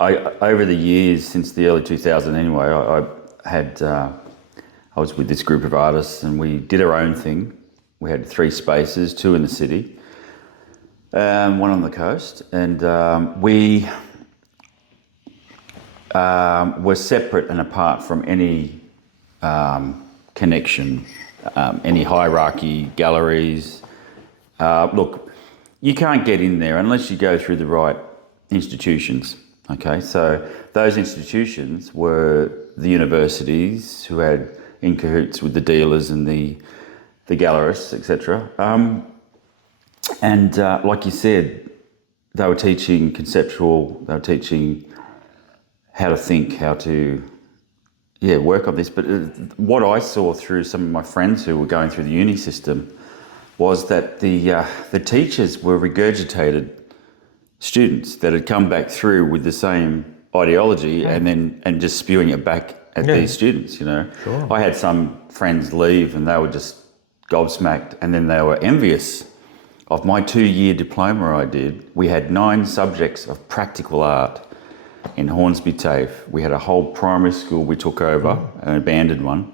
over the years, since the early 2000s anyway, I had I was with this group of artists and we did our own thing. We had 3 spaces, 2 in the city, 1 on the coast, and we were separate and apart from any connection, any hierarchy, galleries. Look, you can't get in there unless you go through the right institutions. Okay, so those institutions were the universities who had in cahoots with the dealers and the gallerists, etc. And like you said, they were teaching conceptual, they were teaching how to think, how to work on this. But what I saw through some of my friends who were going through the uni system was that the teachers were regurgitated students that had come back through with the same ideology and just spewing it back at these students, you know. Sure. I had some friends leave and they were just gobsmacked, and then they were envious of my 2-year diploma I did. We had 9 subjects of practical art in Hornsby TAFE. We had a whole primary school we took over, an abandoned one,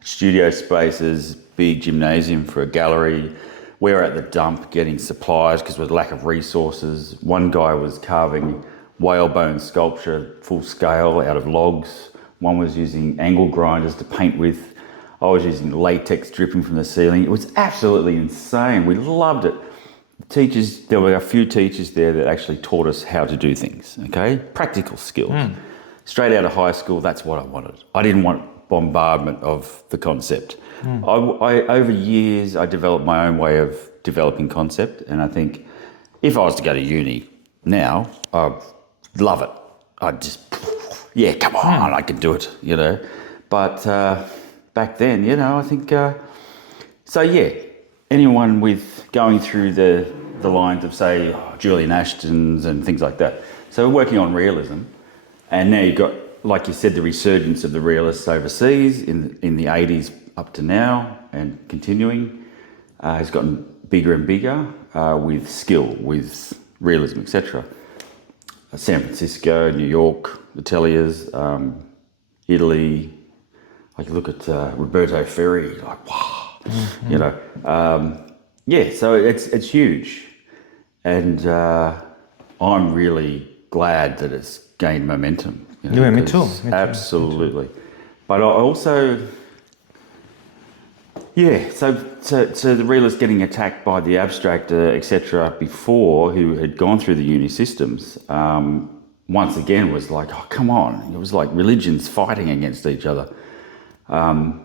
studio spaces, big gymnasium for a gallery. We were at the dump getting supplies because there was a lack of resources. One guy was carving whalebone sculpture full scale out of logs. One was using angle grinders to paint with. I was using latex dripping from the ceiling. It was absolutely insane. We loved it. Teachers, there were a few teachers there that actually taught us how to do things, okay? Practical skills. Straight out of high school, that's what I wanted. I didn't want bombardment of the concept. I over years, I developed my own way of developing concept, and I think if I was to go to uni now, I'd love it. I'd just, come on, I can do it, you know. But back then, you know, I think, anyone with going through the lines of, say, Julian Ashton's and things like that. So we're working on realism, and now you've got, like you said, the resurgence of the realists overseas in the 80s up to now and continuing. Has gotten bigger and bigger with skill, with realism, etc. San Francisco, New York, ateliers, Italy. Like you look at Roberto Ferri, like wow, you know. So it's huge, and I'm really glad that it's gained momentum. You know, me too. Absolutely. But I also, so the realist getting attacked by the abstractor, etc. before, who had gone through the uni systems, once again was like, oh, come on. It was like religions fighting against each other. But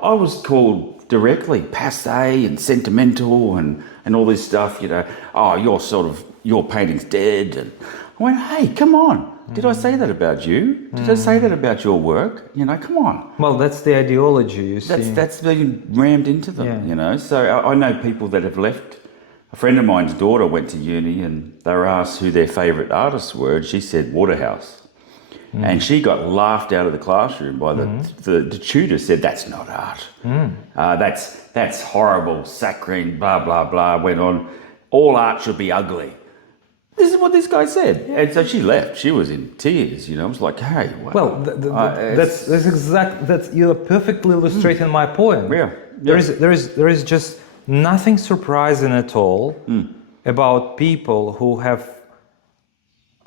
I was called directly passe and sentimental and all this stuff, you know. Oh, your painting's dead. And I went, hey, come on. Did I say that about you? Did I say that about your work? You know, come on. Well, that's the ideology, you see. That's being rammed into them, you know. So I know people that have left. A friend of mine's daughter went to uni and they were asked who their favourite artists were, and she said Waterhouse. And she got laughed out of the classroom by the tutor said, that's not art. That's horrible, saccharine, blah, blah, blah, went on. All art should be ugly. This is what this guy said. And so she left. She was in tears, you know. I was like, hey. Well, you're perfectly illustrating my point. Yeah. There is just nothing surprising at all about people who have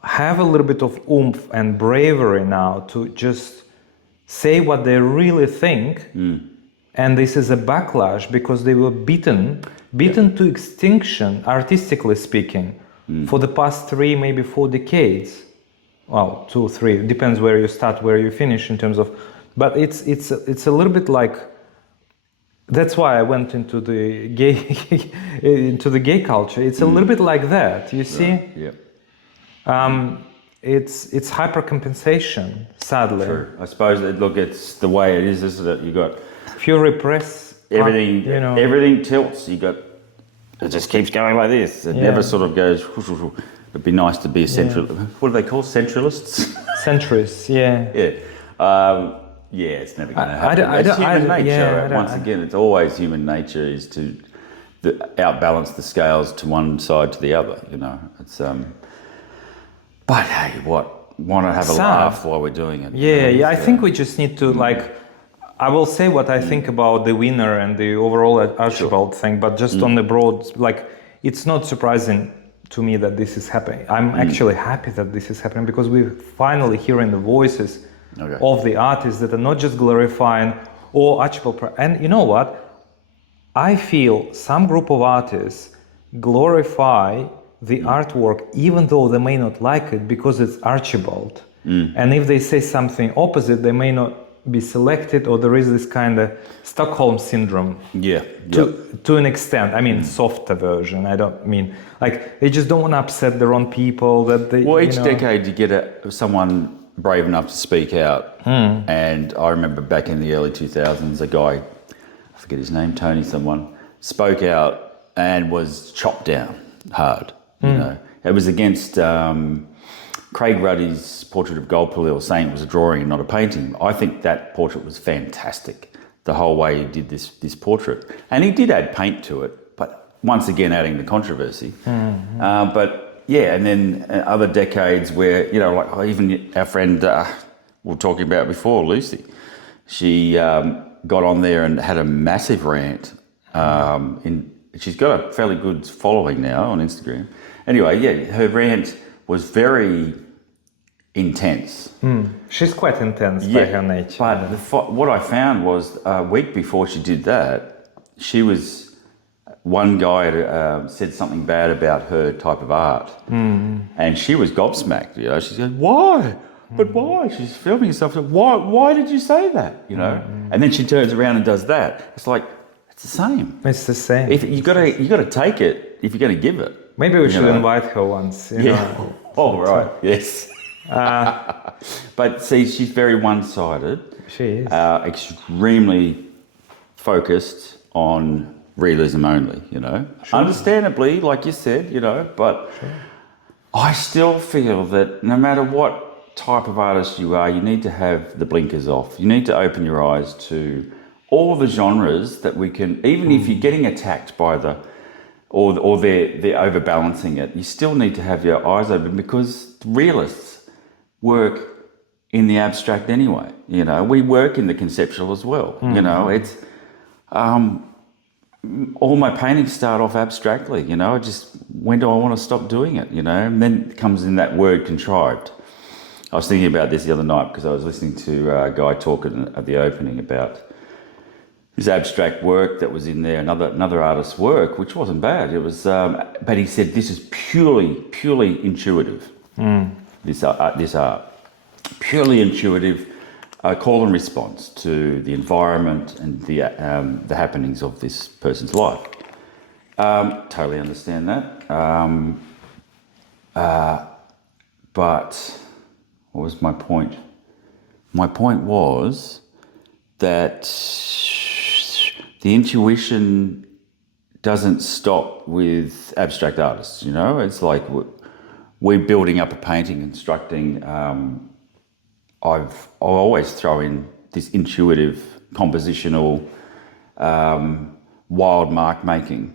a little bit of oomph and bravery now to just say what they really think, and this is a backlash because they were beaten to extinction, artistically speaking, for the past 3, maybe 4 decades. Well, 2, 3, depends where you start, where you finish in terms of. But it's a little bit like. That's why I went into the gay culture. It's a little bit like that, you see. Yeah. It's hypercompensation, sadly. True. I suppose it's the way it is, isn't it? You got if you repress everything, everything tilts. It just keeps going like this. It never sort of goes. It'd be nice to be a central. What do they call centralists? Centrists, yeah. It's never going to happen. It's human nature. Once again, it's always human nature is to outbalance the scales to one side to the other. You know, it's. But hey, what want to have a laugh while we're doing it. Yeah. I think we just need to I will say what I think about the winner and the overall Archibald thing, but just on the broad, it's not surprising to me that this is happening. I'm actually happy that this is happening because we're finally hearing the voices of the artists that are not just glorifying Archibald. And you know what? I feel some group of artists glorify the artwork even though they may not like it because it's Archibald. And if they say something opposite, they may not be selected, or there is this kind of Stockholm syndrome. To an extent. I mean, softer version. I don't mean they just don't want to upset their own people. That they. Well, each decade you get someone brave enough to speak out. And I remember back in the early 2000s, a guy, I forget his name, Tony, someone spoke out and was chopped down hard. You know, it was against. Craig Ruddy's portrait of Goldpolil, saying it was a drawing and not a painting. I think that portrait was fantastic, the whole way he did this portrait. And he did add paint to it, but once again adding the controversy. But yeah, and then other decades where, even our friend we were talking about before, Lucy, she got on there and had a massive rant. She's got a fairly good following now on Instagram. Anyway, yeah, her rant was very intense. She's quite intense by her nature. But what I found was a week before she did that, one guy said something bad about her type of art. And she was gobsmacked, She said, why? But why? She's filming herself. Why did you say that? And then she turns around and does that. It's like, it's the same. It's the same. If you got to take it if you're going to give it. Maybe we should invite her once. Oh, right. Yes. But see, she's very one-sided. She is. Extremely focused on realism only, Understandably, like you said, but I still feel that no matter what type of artist you are, you need to have the blinkers off. You need to open your eyes to all the genres that we can, even if you're getting attacked by or they're overbalancing it, you still need to have your eyes open because realists work in the abstract anyway. We work in the conceptual as well. It's all my paintings start off abstractly. When do I want to stop doing it? And then it comes in that word contrived. I was thinking about this the other night because I was listening to a guy talking at the opening about his abstract work that was in there, another artist's work, which wasn't bad. It was, but he said this is purely intuitive. This art, purely intuitive, call and response to the environment and the happenings of this person's life. Totally understand that. But what was my point? My point was that the intuition doesn't stop with abstract artists, It's like we're building up a painting, constructing. I'll always throw in this intuitive, compositional, wild mark making.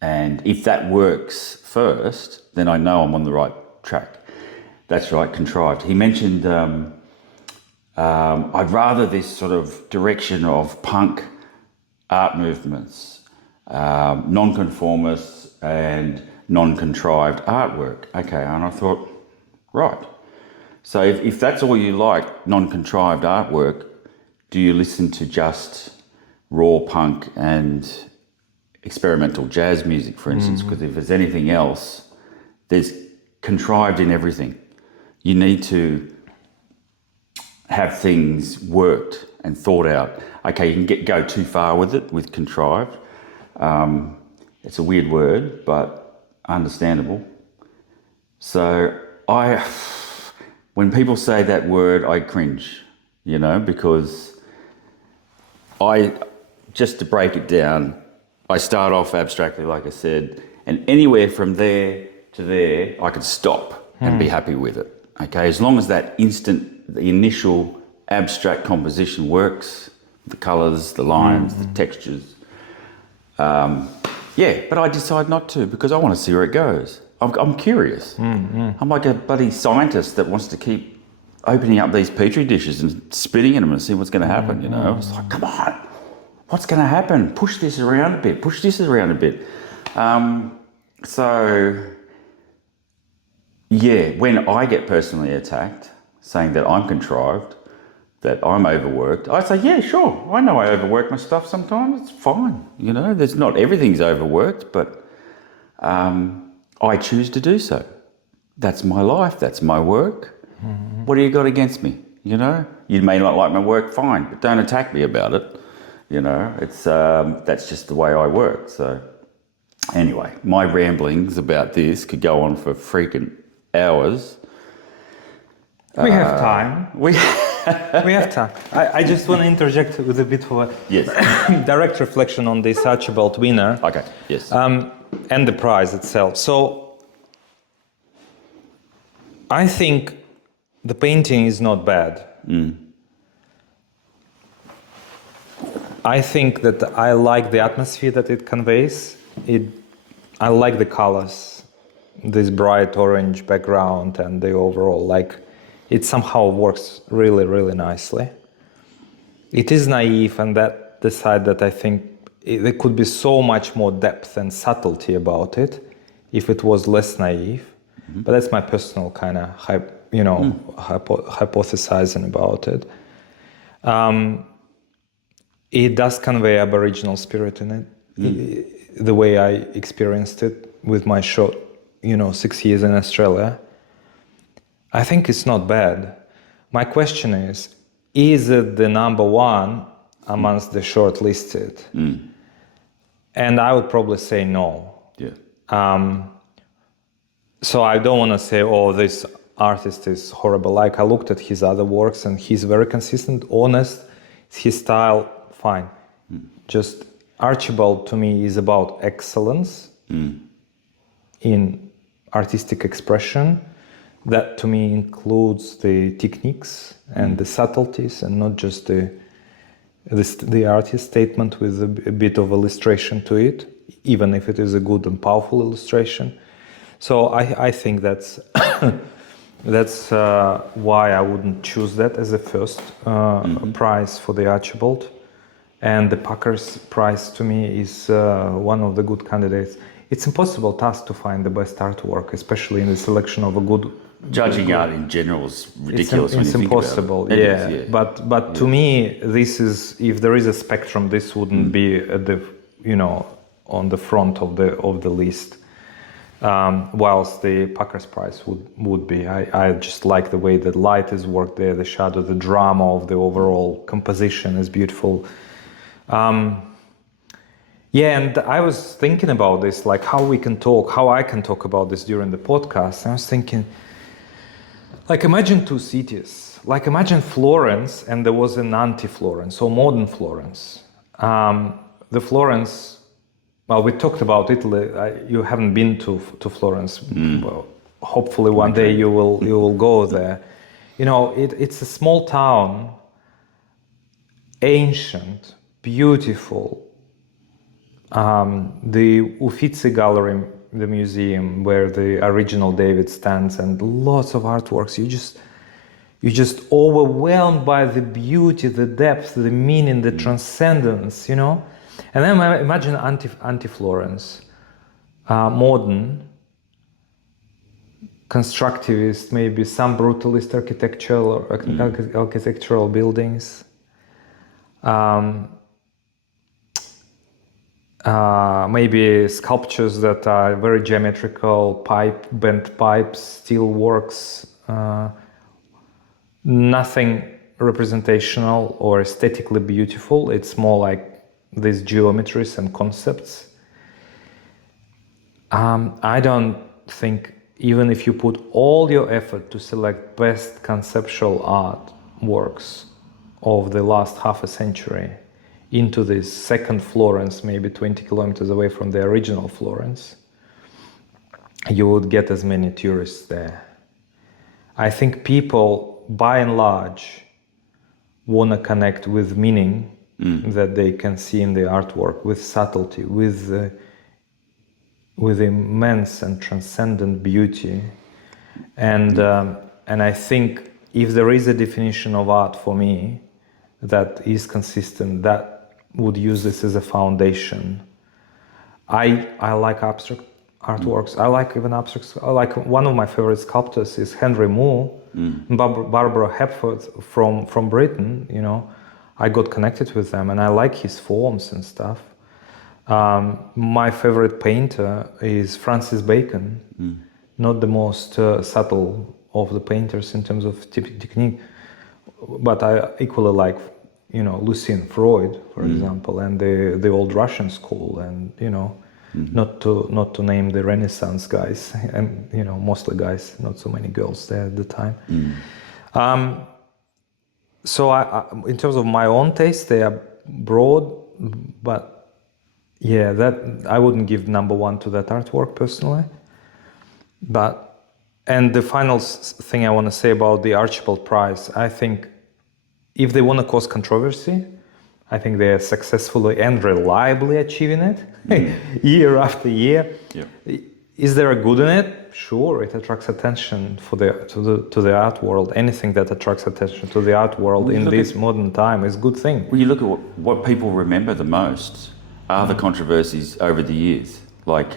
And if that works first, then I know I'm on the right track. That's right, contrived. He mentioned I'd rather this sort of direction of punk art movements, non-conformist and non-contrived artwork. Okay, and I thought, right. So if that's all you like, non-contrived artwork, do you listen to just raw punk and experimental jazz music, for instance? Because if there's anything else, there's contrived in everything. You need to have things worked and thought out. Okay, you can go too far with it, with contrived. It's a weird word, but understandable. So when people say that word, I cringe, because just to break it down, I start off abstractly, like I said, and anywhere from there to there, I could stop and be happy with it. Okay, as long as the initial abstract composition works, the colours, the lines, the textures. But I decide not to because I want to see where it goes. I'm curious. I'm like a bloody scientist that wants to keep opening up these petri dishes and spitting in them and see what's going to happen. You know, it's like, come on, what's going to happen? Push this around a bit. Push this around a bit. So, yeah, when I get personally attacked, saying that I'm contrived, that I'm overworked, I say, yeah, sure. I know I overwork my stuff sometimes. It's fine. You know, there's not everything's overworked, but I choose to do so. That's my life. That's my work. What do you got against me? You know, you may not like my work, fine, but don't attack me about it. You know, it's that's just the way I work. So anyway, my ramblings about this could go on for freaking hours. We have time. We We have time. I just want to interject with a bit of a yes. direct reflection on this Archibald winner. Okay. Yes. And the prize itself. So I think the painting is not bad. I think that I like the atmosphere that it conveys. I like the colors, this bright orange background and the overall, like, it somehow works really, really nicely. It is naive, and that the side that I think there could be so much more depth and subtlety about it if it was less naive. But that's my personal kind of, hypothesizing about it. It does convey Aboriginal spirit in it, the way I experienced it with my short, 6 years in Australia. I think it's not bad. My question is it the number one amongst the shortlisted? And I would probably say no. Yeah. So I don't want to say, oh, this artist is horrible. Like, I looked at his other works and he's very consistent, honest, his style, fine. Just Archibald to me is about excellence in artistic expression. That to me includes the techniques and the subtleties, and not just the artist statement with a bit of illustration to it, even if it is a good and powerful illustration. So I think that's that's why I wouldn't choose that as a first prize for the Archibald. And the Pucker's prize to me is one of the good candidates. It's impossible task to find the best artwork, especially in the selection of a good. Judging art in general is ridiculous. It's impossible. It is, yeah. But to me, this is, if there is a spectrum, this wouldn't be at the on the front of the list. Whilst the Pucker's prize would be. I just like the way the light is worked there, the shadow, the drama of the overall composition is beautiful. And I was thinking about this, like how I can talk about this during the podcast. I was thinking, like, imagine two cities. Like, imagine Florence and there was an anti-Florence, or modern Florence. The Florence, well, we talked about Italy. You haven't been to Florence. Well, hopefully one day you will go there. It's a small town, ancient, beautiful. The Uffizi Gallery, the museum where the original David stands, and lots of artworks. You're just overwhelmed by the beauty, the depth, the meaning, the transcendence, And then imagine anti-Florence, modern, constructivist, maybe some brutalist architectural buildings. Maybe sculptures that are very geometrical, bent pipes, steel works, nothing representational or aesthetically beautiful. It's more like these geometries and concepts. I don't think, even if you put all your effort to select best conceptual art works of the last half a century into this second Florence, maybe 20 kilometers away from the original Florence, you would get as many tourists there. I think people, by and large, want to connect with meaning that they can see in the artwork, with subtlety, with with immense and transcendent beauty. And I think if there is a definition of art for me that is consistent, that would use this as a foundation. I like abstract artworks. I like even abstract. Like one of my favorite sculptors is Henry Moore, Barbara Hepford from Britain. You know, I got connected with them, and I like his forms and stuff. My favorite painter is Francis Bacon. Not the most subtle of the painters in terms of technique, but I equally like, you know, Lucien Freud, for example, and the old Russian school, and you know, not to name the Renaissance guys, and you know, mostly guys, not so many girls there at the time. So I, in terms of my own taste, they are broad, but yeah, that I wouldn't give number one to that artwork personally. But, and the final thing I want to say about the Archibald Prize, I think if they want to cause controversy, I think they are successfully and reliably achieving it year after year. Yeah. Is there a good in it? Sure, it attracts attention to the art world. Anything that attracts attention to the art world in this modern time is a good thing. Well, you look at what people remember the most are the controversies over the years. Like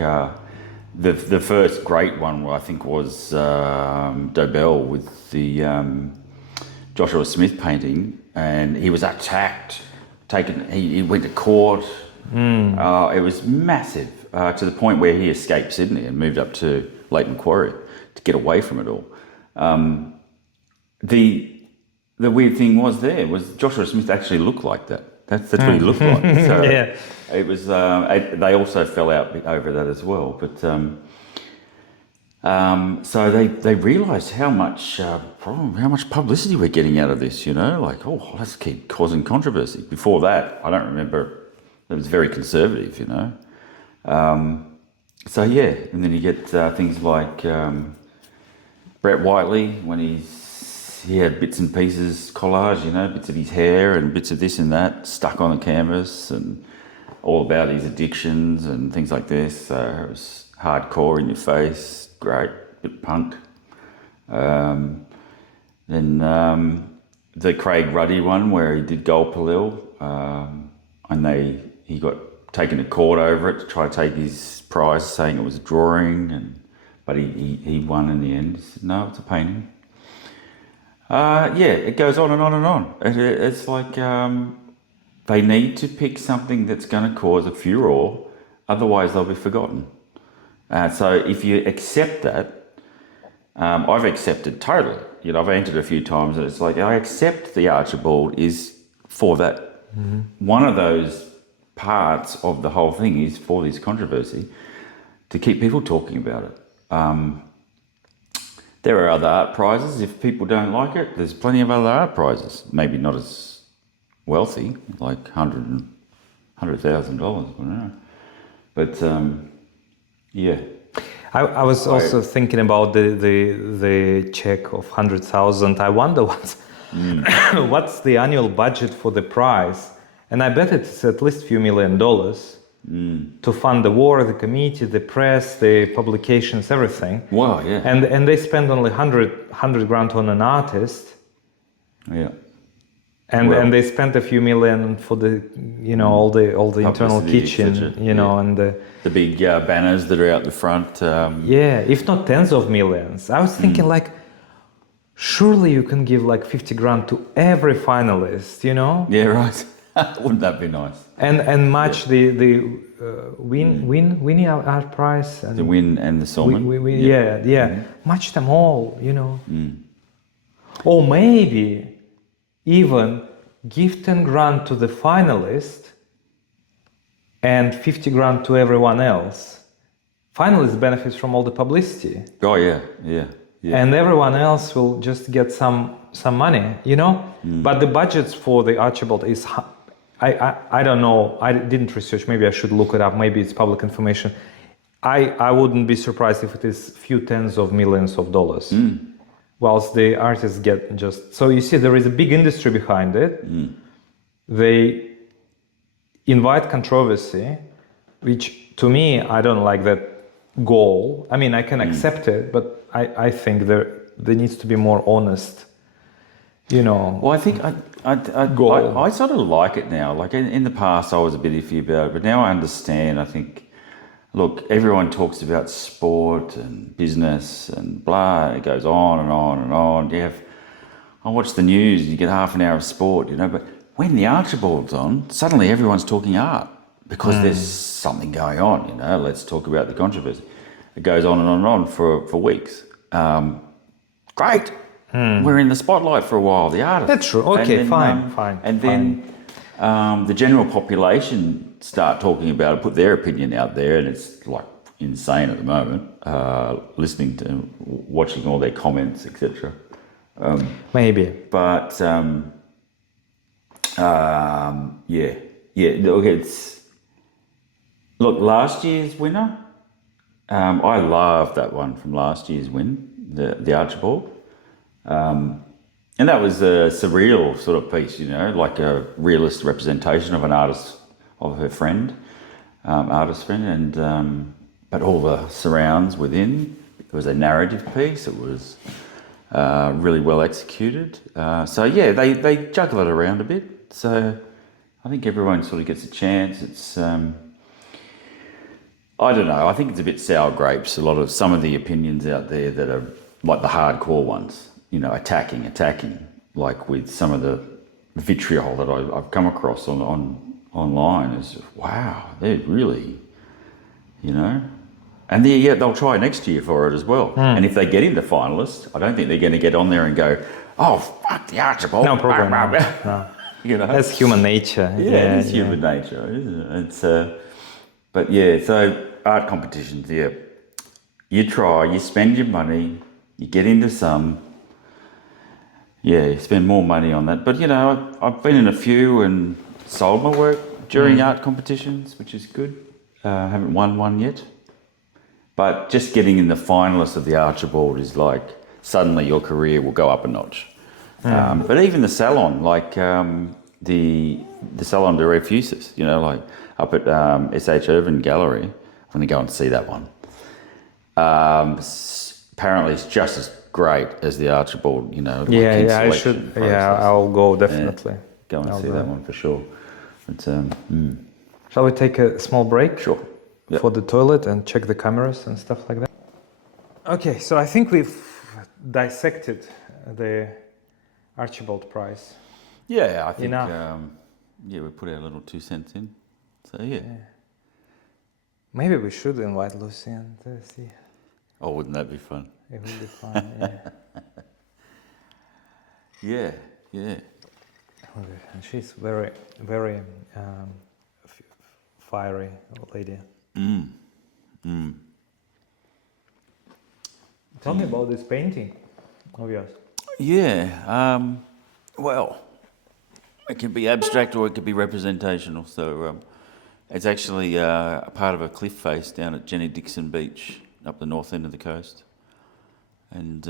the first great one, I think, was Dobell with the Joshua Smith painting, and he was attacked. He went to court. It was massive, to the point where he escaped Sydney and moved up to Lake Macquarie to get away from it all. The weird thing was Joshua Smith actually looked like that. That's what he looked like. So yeah. It was. They also fell out over that as well. But so they realised how much publicity we're getting out of this. You know, like, oh, let's keep causing controversy. Before that, I don't remember. It was very conservative. You know. So yeah, and then you get things like Brett Whiteley when he had bits and pieces collage. You know, bits of his hair and bits of this and that stuck on the canvas and all about his addictions and things like this. It was hardcore in your face, great, bit punk. Then the Craig Ruddy one where he did Gold Palil, and he got taken to court over it to try to take his prize, saying it was a drawing, but he won in the end. He said, no, it's a painting. Yeah, it goes on and on and on. It's like they need to pick something that's going to cause a furore, otherwise they'll be forgotten. So if you accept that, I've accepted totally. You know, I've entered a few times and it's like, I accept the Archibald is for that. One of those parts of the whole thing is for this controversy, to keep people talking about it. There are other art prizes. If people don't like it, there's plenty of other art prizes. Maybe not as wealthy, like $100,000, I don't know. But yeah. I was also thinking about the check of 100,000. I wonder what's the annual budget for the prize, and I bet it's at least a few $1 million to fund the war, the committee, the press, the publications, everything. Wow, yeah. And they spend only 100 grand on an artist. Yeah. And they spent a few million for the, you know, all the internal kitchen, you know, and the big banners that are out the front. Yeah, if not tens of millions. I was thinking like, surely you can give like 50 grand to every finalist, you know? Yeah, right. Wouldn't that be nice? And match the Winnie Art Prize and the Win and the Solomon. Yeah. Match them all, you know. Or maybe even give 10 grand to the finalist and 50 grand to everyone else. Finalist benefits from all the publicity. Oh yeah. And everyone else will just get some money, you know. But the budgets for the Archibald is, I don't know. I didn't research. Maybe I should look it up. Maybe it's public information. I wouldn't be surprised if it is few tens of millions of dollars. Whilst the artists get just... So you see, there is a big industry behind it. They invite controversy, which to me, I don't like that goal. I mean, I can accept it, but I think there needs to be more honest, Well, I think goal. I sort of like it now. Like in the past, I was a bit iffy about it, but now I understand. I think, look, everyone talks about sport and business and blah. It goes on and on and on. I watch the news. You get half an hour of sport, but when the Archibald's on, suddenly everyone's talking art because there's something going on. Let's talk about the controversy. It goes on and on and on for weeks. Great. We're in the spotlight for a while, the artists. That's true. Okay, fine. And then the general population start talking about it, put their opinion out there, and it's like insane at the moment, listening to, watching all their comments, etc. Maybe. But, yeah. Look, look, last year's winner, I love that one from last year's win, the Archibald. And that was a surreal sort of piece, like a realist representation of an artist, of her friend, artist friend, and but all the surrounds within. It was a narrative piece. It was really well executed. So yeah, they juggle it around a bit. So I think everyone sort of gets a chance. It's I don't know. I think it's a bit sour grapes. Some of the opinions out there that are like the hardcore ones. Attacking, like with some of the vitriol that I've come across online is just, wow, they're really, and they'll try next year for it as well. And if they get into finalists, I don't think they're going to get on there and go, oh, fuck the Archibald. No problem. No. That's human nature. Yeah, it is human nature, isn't it? It's, but yeah, so art competitions, yeah. You try, you spend your money, you get into some. Yeah, you spend more money on that. But, I've been in a few and sold my work during art competitions, which is good. I haven't won one yet. But just getting in the finalists of the Archibald is like, suddenly your career will go up a notch. But even the salon, like the Salon de Refuses, like up at SH Irvin Gallery, I'm going to go and see that one. Apparently it's just as great as the Archibald, I should. Process. Yeah, I'll go definitely. Go and see that one for sure. But, Shall we take a small break? Sure. Yep. For the toilet and check the cameras and stuff like that? Okay, so I think we've dissected the Archibald Prize. Yeah, I think. Enough. We put our little 2 cents in. So yeah. Maybe we should invite Lucian to see. Oh, wouldn't that be fun? It would be fun, yeah. Yeah. And she's very, very fiery lady. Tell me about this painting of yours. Yeah. Well, it can be abstract or it could be representational. So it's actually a part of a cliff face down at Jenny Dixon Beach, up the north end of the coast. And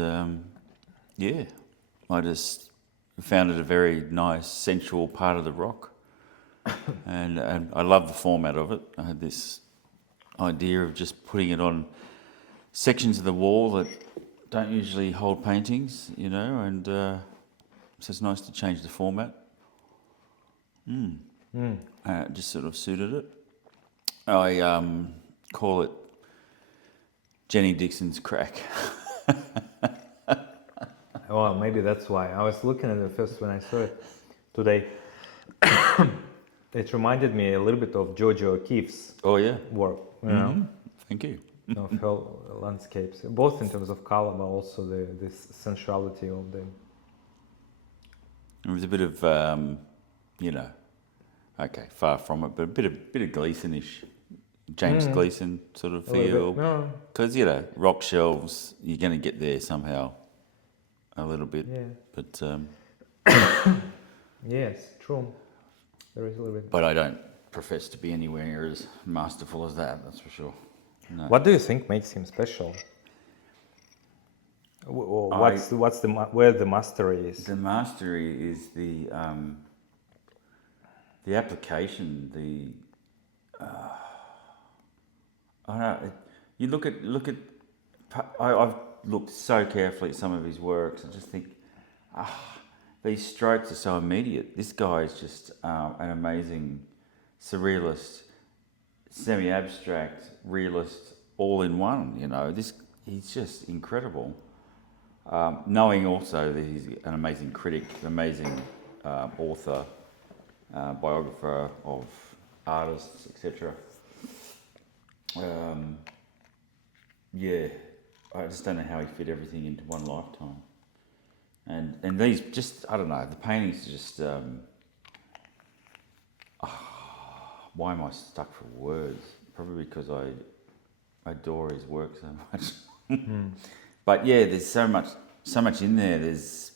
I just found it a very nice, sensual part of the rock. and I love the format of it. I had this idea of just putting it on sections of the wall that don't usually hold paintings, and so it's nice to change the format. It just sort of suited it. I call it Jenny Dixon's crack. Well, maybe that's why. I was looking at it first when I saw it today. It reminded me a little bit of Georgia O'Keeffe's work. Thank you. Of her landscapes, both in terms of color, but also this sensuality of them. It was a bit of, far from it, but a bit of Gleeson-ish, James Gleeson sort of feel. Because rock shelves, you're going to get there somehow, a little bit. Yeah. But yes, true. There is a little bit. But I don't profess to be anywhere near as masterful as that. That's for sure. No. What do you think makes him special? Where the mastery is? The mastery is the application. I don't know. You look at I've looked so carefully at some of his works and just think, these strokes are so immediate. This guy is just an amazing surrealist, semi-abstract, realist, all in one. You know, he's just incredible. Knowing also that he's an amazing critic, an amazing author, biographer of artists, etc. Yeah, I just don't know how he fit everything into one lifetime. And these just, I don't know, the paintings just, why am I stuck for words? Probably because I adore his work so much. But yeah, there's so much in there. There's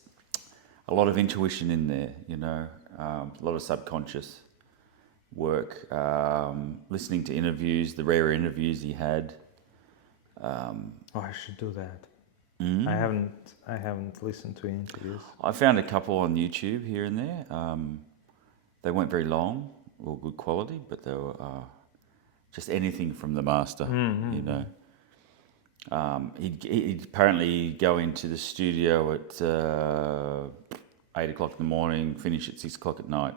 a lot of intuition in there, you know, a lot of subconscious work, listening to interviews, the rare interviews he had. I should do that. I haven't listened to interviews. I found a couple on YouTube here and there. They weren't very long or good quality, but they were just anything from the master, you know. He'd apparently go into the studio at 8 o'clock in the morning, finish at 6 o'clock at night.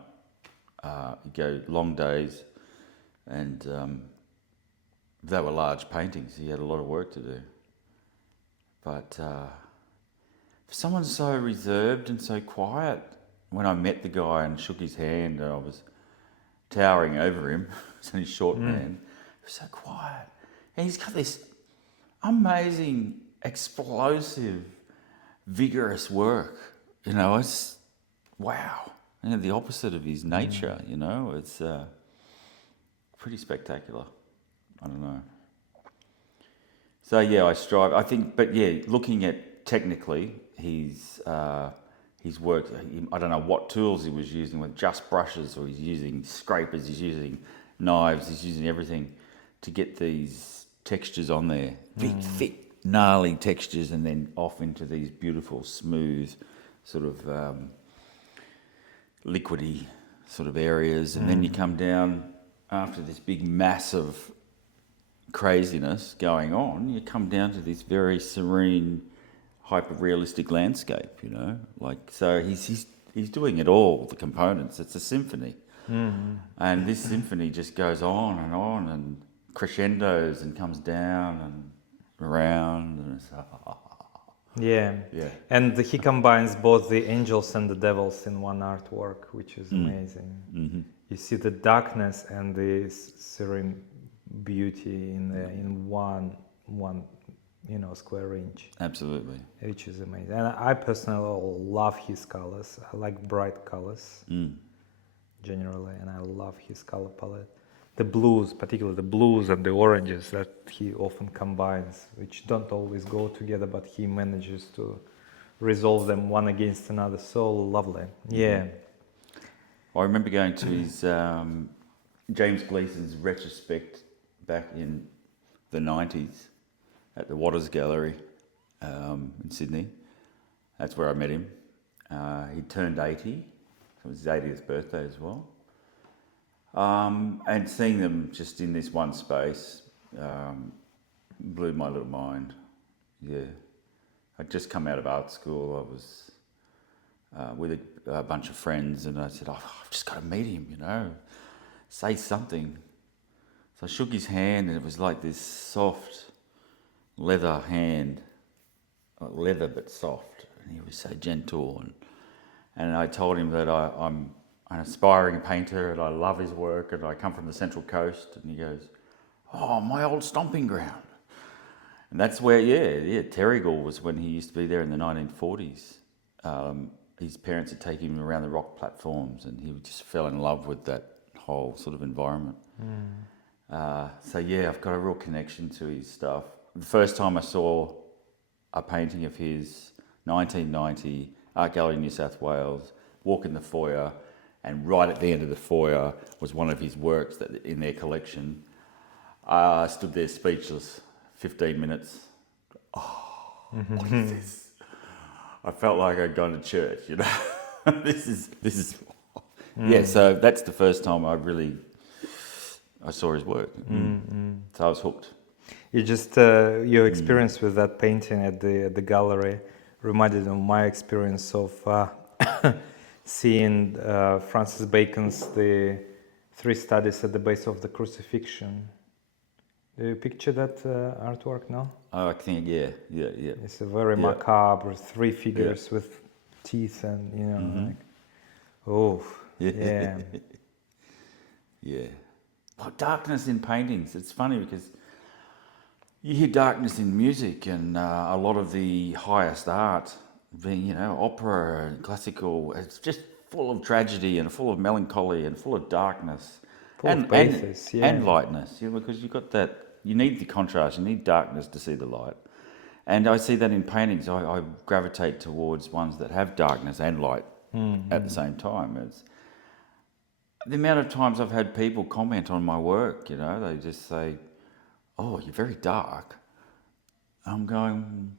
He'd go long days, and they were large paintings. He had a lot of work to do. But for someone so reserved and so quiet, when I met the guy and shook his hand and I was towering over him, he's only a short man, he was so quiet. And he's got this amazing, explosive, vigorous work. You know, it's wow. You know, the opposite of his nature, you know, it's pretty spectacular. I don't know. So yeah, I strive. I think, but yeah, looking at technically his work, I don't know what tools he was using, with just brushes, or he's using scrapers, he's using knives, he's using everything to get these textures on there, big, thick, gnarly textures, and then off into these beautiful, smooth, sort of liquidy sort of areas, and then you come down after this big mass of craziness going on, you come down to this very serene, hyper-realistic landscape, you know, like, so he's doing it all, the components. It's a symphony, and this symphony just goes on and crescendos and comes down and around, and it's yeah. And he combines both the angels and the devils in one artwork, which is amazing. You see the darkness and the serene beauty in one square inch. Absolutely. Which is amazing. And I personally love his colors. I like bright colors generally, and I love his color palette. The blues, particularly the blues and the oranges that he often combines, which don't always go together, but he manages to resolve them one against another so lovely. Yeah. I remember going to his James Gleeson's retrospect back in the 90s at the Waters Gallery in Sydney. That's where I met him. He turned 80. It was his 80th birthday as well. And seeing them just in this one space blew my little mind. Yeah. I'd just come out of art school. I was with a bunch of friends, and I said, I've just got to meet him, you know, say something. So I shook his hand, and it was like this soft leather hand, leather but soft, and he was so gentle. And I told him that I'm an aspiring painter and I love his work, and I come from the Central Coast. And he goes, "Oh, my old stomping ground." And that's where, Terrigal was when he used to be there in the 1940s. His parents had taken him around the rock platforms, and he just fell in love with that whole sort of environment. So yeah, I've got a real connection to his stuff. The first time I saw a painting of his, 1990, Art Gallery, New South Wales, walk in the foyer, and right at the end of the foyer was one of his works that in their collection. I stood there speechless, 15 minutes. What is this? I felt like I'd gone to church, you know. This is yeah, so that's the first time I saw his work. So I was hooked. You just your experience with that painting at the gallery reminded me of my experience of seeing Francis Bacon's The Three Studies at the Base of the Crucifixion. Do you picture that artwork now? Oh, I think, yeah. It's a very macabre, three figures with teeth and, you know, like, oh, yeah. Yeah. Well, darkness in paintings. It's funny because you hear darkness in music, and a lot of the highest art, being, you know, opera and classical, it's just full of tragedy and full of melancholy and full of darkness. Full of pathos, and lightness, you know, because you've got that, you need the contrast, you need darkness to see the light. And I see that in paintings. I gravitate towards ones that have darkness and light at the same time. It's the amount of times I've had people comment on my work, you know, they just say, "Oh, you're very dark." I'm going,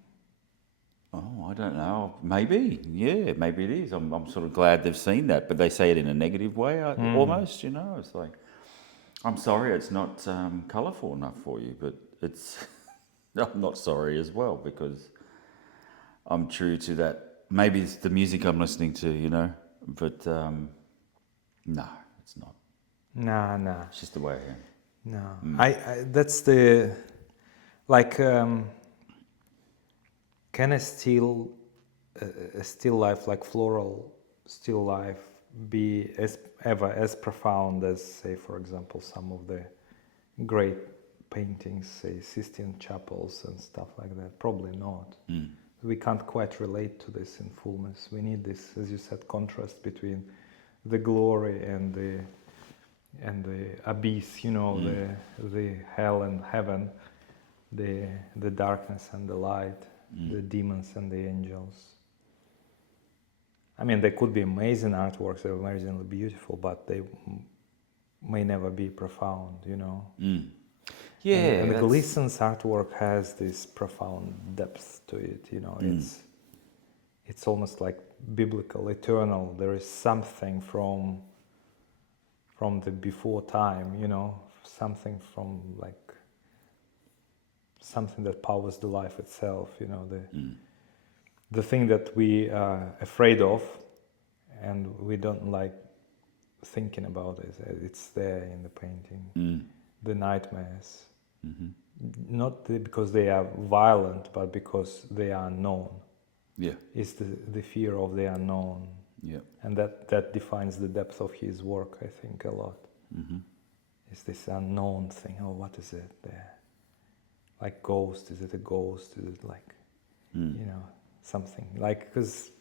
"Oh, I don't know, maybe, yeah, maybe it is." I'm sort of glad they've seen that, but they say it in a negative way, almost, you know. It's like, I'm sorry it's not colourful enough for you, but it's, I'm not sorry as well, because I'm true to that. Maybe it's the music I'm listening to, you know, but no, it's not. No. It's just the way I am. No. I that's the, like, can a still life, like floral still life, be as profound as, say, for example, some of the great paintings, say Sistine chapels and stuff like that? Probably not. We can't quite relate to this in fullness. We need this, as you said, contrast between the glory and the abyss, you know, the hell and heaven, the darkness and the light, the demons and the angels. I mean, they could be amazing artworks, they're amazingly beautiful, but they may never be profound, you know. Yeah, and Gleeson's artwork has this profound depth to it, you know. It's almost like biblical, eternal. There is something from the before time, you know, something from, like, something that powers the life itself, you know, the thing that we are afraid of and we don't like thinking about it. It's there in the painting. The nightmares, not because they are violent, but because they are unknown. Yeah. It's the fear of the unknown. Yeah. And that defines the depth of his work, I think, a lot. It's this unknown thing. Oh, what is it there? Like ghost, is it a ghost? Is it like, you know, something like, because,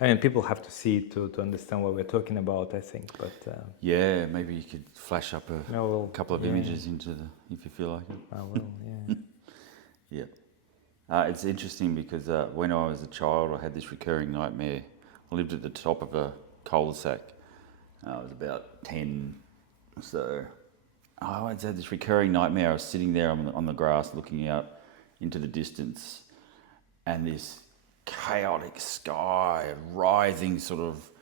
I mean, people have to see it to understand what we're talking about, I think, but... yeah, maybe you could flash up a couple of yeah. images into the, if you feel like it. I will, yeah. Yeah. It's interesting because when I was a child, I had this recurring nightmare. I lived at the top of a cul-de-sac. I was about 10, so I always had this recurring nightmare. I was sitting there on the grass looking out into the distance, and this chaotic sky of rising sort of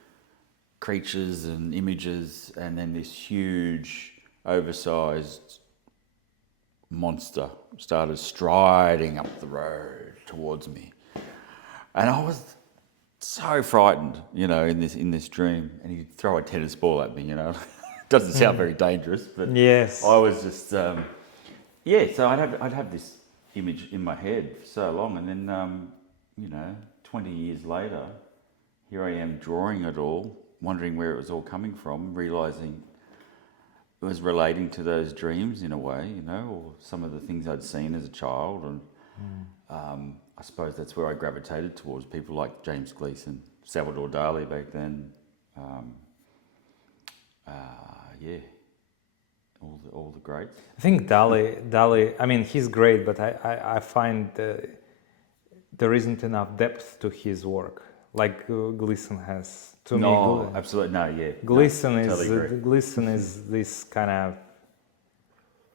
creatures and images, and then this huge, oversized monster started striding up the road towards me. And I was so frightened, you know, in this dream, and he'd throw a tennis ball at me, you know. Doesn't sound very dangerous, but yes. I was just, so I'd have this image in my head for so long, and then, you know, 20 years later, here I am drawing it all, wondering where it was all coming from, realising it was relating to those dreams in a way, you know, or some of the things I'd seen as a child, and I suppose that's where I gravitated towards people like James Gleeson, Salvador Dali back then. All the greats. I think Dali, I mean, he's great, but I find there isn't enough depth to his work, like Gleeson has. To no, me, absolutely, no, yeah. Gleeson no, is totally agree. Gleeson is this kind of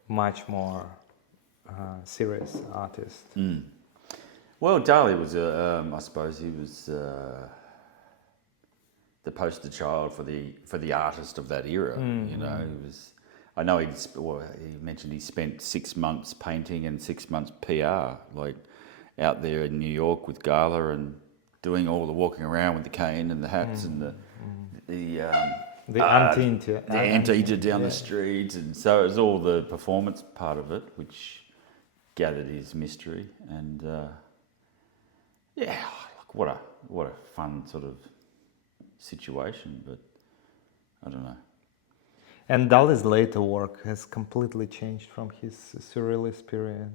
much more serious artist. Well, Dali was, I suppose, he was the poster child for the artist of that era. You know, he was. I know he mentioned he spent 6 months painting and 6 months PR, like out there in New York with Gala and doing all the walking around with the cane and the hats and the anteater down the streets, and so it was all the performance part of it, which gathered his mystery. And like what a fun sort of situation, but I don't know. And Dali's later work has completely changed from his surrealist period.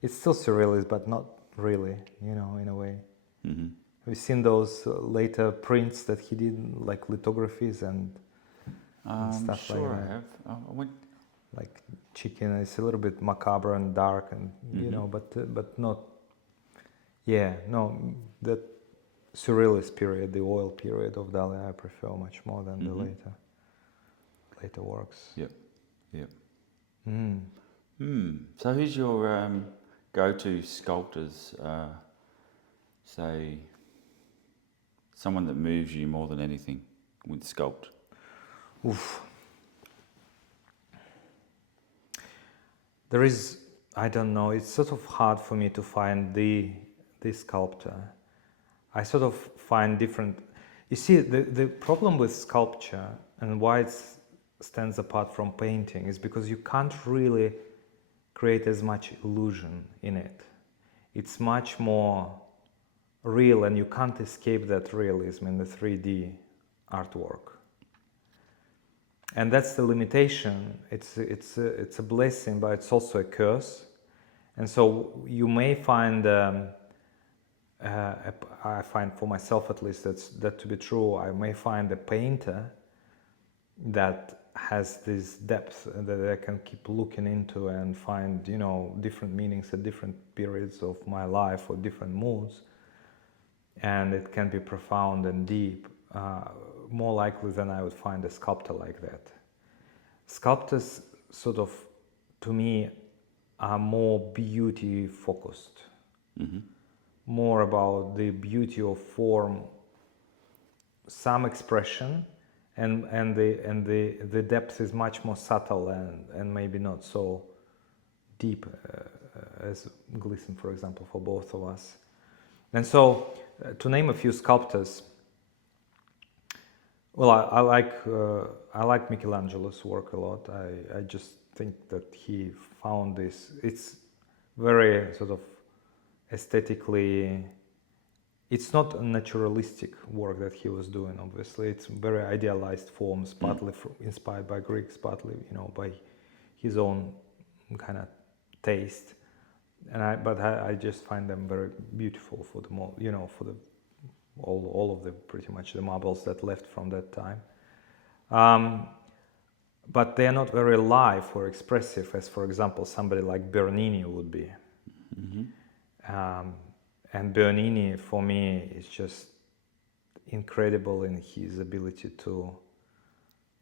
It's still surrealist, but not really, in a way. Mm-hmm. We've seen those later prints that he did, like lithographies and stuff sure like that. I have. I went. Like chicken, it's a little bit macabre and dark, and but not. Yeah, no, that surrealist period, the oil period of Dali, I prefer much more than the later works. Yep. So who's your go-to sculptors? Say someone that moves you more than anything with sculpt. Oof. There is, I don't know, it's sort of hard for me to find the sculptor. I sort of find different. You see, the problem with sculpture and why it stands apart from painting is because you can't really create as much illusion in it. It's much more real, and you can't escape that realism in the 3D artwork. And that's the limitation. It's a blessing, but it's also a curse. And so you may find, I find for myself at least that to be true, I may find a painter that has this depth that I can keep looking into and find, different meanings at different periods of my life or different moods. And it can be profound and deep, more likely than I would find a sculptor like that. Sculptors sort of, to me, are more beauty focused, more about the beauty of form, some expression, and the depth is much more subtle and maybe not so deep as Gleeson, for example, for both of us. And so, to name a few sculptors, well, I like Michelangelo's work a lot. I just think that he found this. It's very sort of aesthetically. It's not a naturalistic work that he was doing. Obviously, it's very idealized forms, partly inspired by Greeks, partly by his own kind of taste. But I just find them very beautiful for the for the all of the pretty much the marbles that left from that time. But they are not very live or expressive, as for example somebody like Bernini would be. And Bernini for me is just incredible in his ability to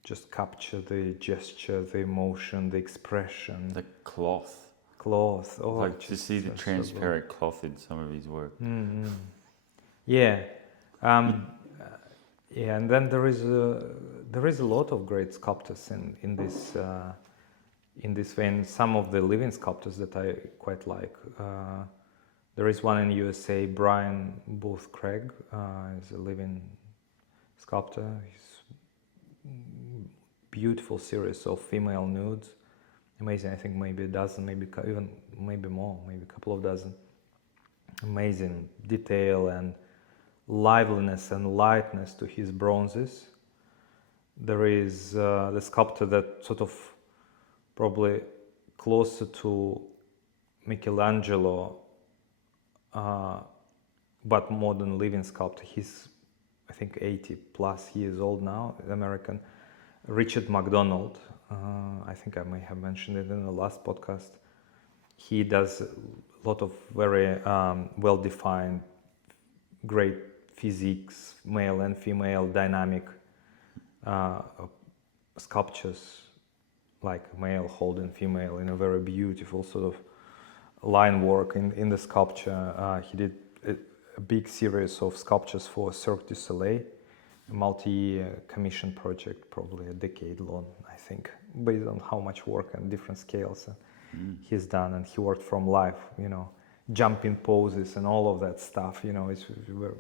just capture the gesture, the emotion, the expression, the cloth. Oh, like to see the transparent cloth in some of his work. Yeah, and then there is a lot of great sculptors in this vein. Some of the living sculptors that I quite like. There is one in USA, Brian Booth Craig, is a living sculptor. He's beautiful series of female nudes. Amazing, I think maybe a dozen, maybe more, maybe a couple of dozen. Amazing detail and liveliness and lightness to his bronzes. There is the sculptor that sort of probably closer to Michelangelo, but modern living sculptor. He's, I think, 80 plus years old now, American. Richard MacDonald, I think I may have mentioned it in the last podcast. He does a lot of very well-defined, great physiques, male and female, dynamic sculptures, like male holding female in a very beautiful sort of line work in the sculpture. He did a big series of sculptures for Cirque du Soleil, multi-year commission project, probably a decade long, I think, based on how much work and different scales he's done. And he worked from life, jumping poses and all of that stuff, it's very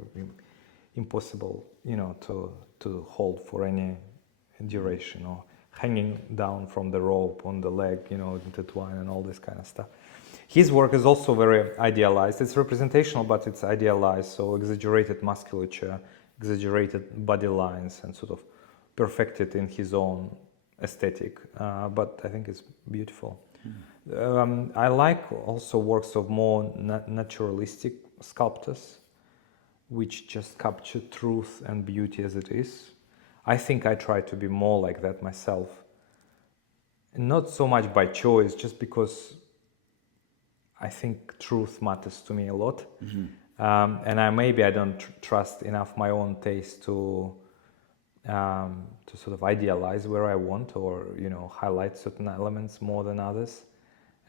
impossible, to hold for any duration, or hanging down from the rope on the leg, intertwine and all this kind of stuff. His work is also very idealized. It's representational, but it's idealized, so exaggerated musculature, exaggerated body lines, and sort of perfected in his own aesthetic. But I think it's beautiful. I like also works of more naturalistic sculptors, which just capture truth and beauty as it is. I think I try to be more like that myself. Not so much by choice, just because I think truth matters to me a lot. And I don't trust enough my own taste to sort of idealize where I want, or highlight certain elements more than others.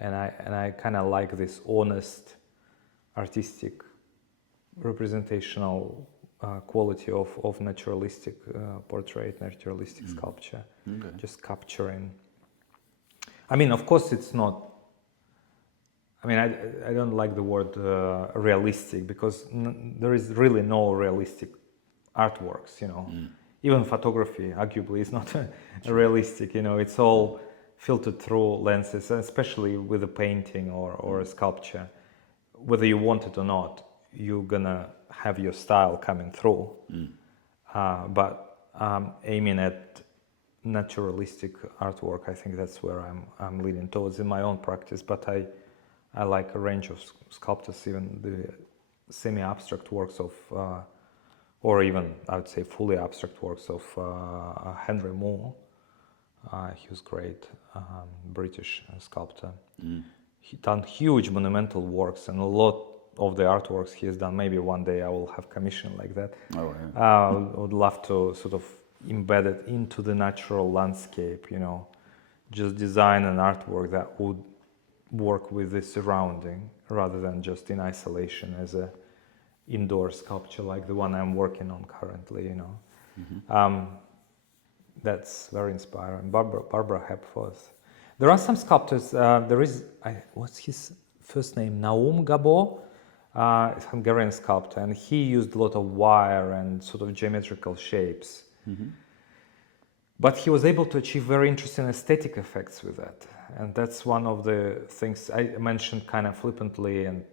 And I kind of like this honest, artistic, representational quality of naturalistic portrait, naturalistic sculpture. Okay. Just capturing. I mean, of course, it's not. I mean, I don't like the word realistic, because there is really no realistic artworks, Even photography, arguably, is not realistic, It's all filtered through lenses, especially with a painting or a sculpture. Whether you want it or not, you're gonna have your style coming through. But aiming at naturalistic artwork, I think that's where I'm leaning towards in my own practice. But I like a range of sculptors, even the semi-abstract works of, or even I would say fully abstract works of Henry Moore. He was great, British sculptor. He done huge monumental works, and a lot of the artworks he has done. Maybe one day I will have commission like that. Oh, yeah. I would love to sort of embed it into the natural landscape, just design an artwork that would work with the surrounding rather than just in isolation as a indoor sculpture like the one I'm working on currently, That's very inspiring. Barbara Hepworth. There are some sculptors. What's his first name? Naum Gabo, a Hungarian sculptor, and he used a lot of wire and sort of geometrical shapes. But he was able to achieve very interesting aesthetic effects with that. And that's one of the things I mentioned kind of flippantly and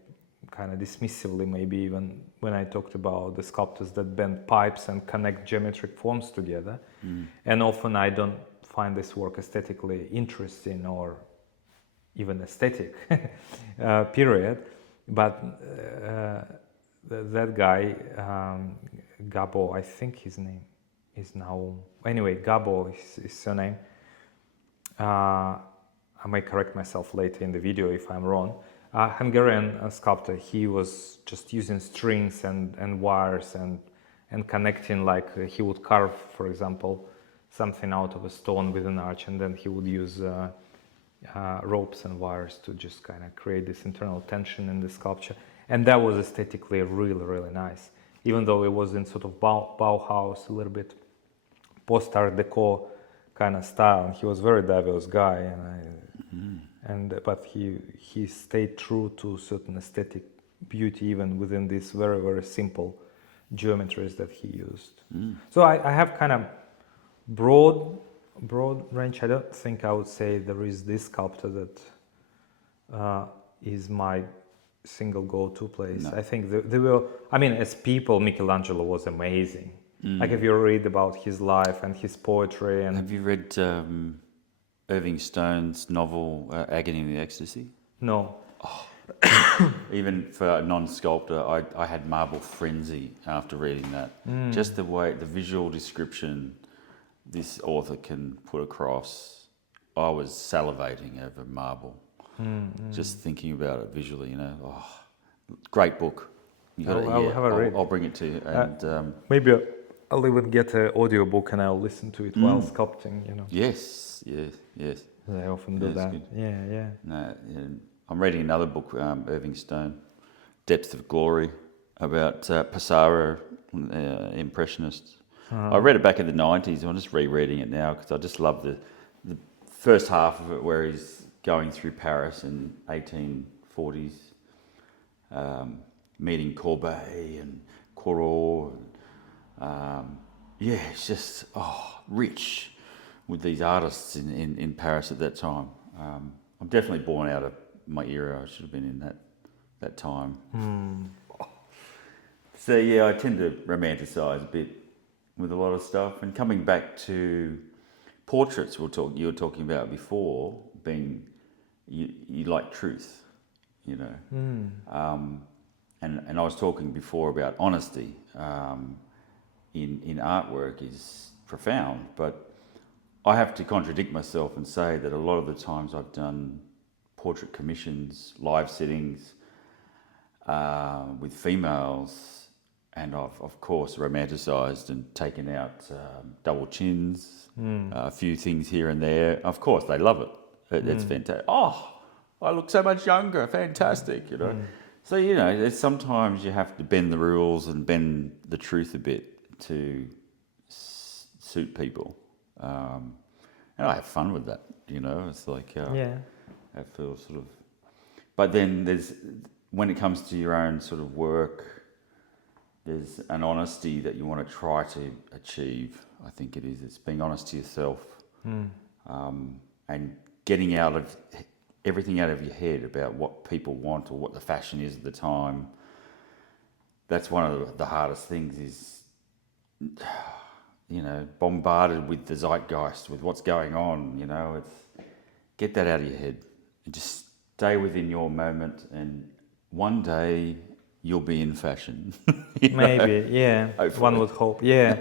kind of dismissively, maybe even when I talked about the sculptors that bend pipes and connect geometric forms together. And often I don't find this work aesthetically interesting or even aesthetic, period. But that guy, Gabo, I think his name is now, anyway, Gabo is his surname. I may correct myself later in the video if I'm wrong. Hungarian sculptor, he was just using strings and wires and connecting, like he would carve, for example, something out of a stone with an arch, and then he would use ropes and wires to just kind of create this internal tension in the sculpture. And that was aesthetically really, really nice, even though it was in sort of Bauhaus, a little bit post-art deco kind of style. And he was a very diverse guy, but he stayed true to certain aesthetic beauty even within these very, very simple geometries that he used. So I have kind of broad range. I don't think I would say there is this sculptor that is my single go-to place. No. I think they were, I mean, as people, Michelangelo was amazing. Like if you read about his life and his poetry. And have you read Irving Stone's novel Agony and the Ecstasy? No. Oh. Even for a non-sculptor, I had marble frenzy after reading that. Just the way, the visual description this author can put across. I was salivating over marble, just thinking about it visually. Great book. I'll bring it to you. And maybe I'll even get an audio book and I'll listen to it while sculpting. Yes. I often do that. Good. Yeah. No, I'm reading another book, Irving Stone, Depth of Glory, about Pissarro, Impressionists. I read it back in the 90s. I'm just rereading it now because I just love the first half of it where he's going through Paris in 1840s, meeting Courbet and Corot. It's just rich with these artists in Paris at that time. I'm definitely born out of my era. I should have been in that time. So yeah, I tend to romanticize a bit with a lot of stuff. And coming back to portraits, you were talking about before, being you like truth, you know. And I was talking before about honesty in artwork is profound, but I have to contradict myself and say that a lot of the times I've done portrait commissions, live sittings with females, and I've of course romanticised and taken out double chins, a few things here and there. Of course, they love it. It's fantastic. Oh, I look so much younger. Fantastic, you know. So you know, sometimes you have to bend the rules and bend the truth a bit to suit people. And I have fun with that, you know. It's like I feel sort of. But then when it comes to your own sort of work, there's an honesty that you want to try to achieve. I think it is. It's being honest to yourself, and getting out of everything out of your head about what people want or what the fashion is at the time. That's one of the hardest things. Is bombarded with the zeitgeist, with what's going on. You know, it's get that out of your head and just stay within your moment. And one day you'll be in fashion. Maybe, yeah. Hopefully. One would hope, yeah.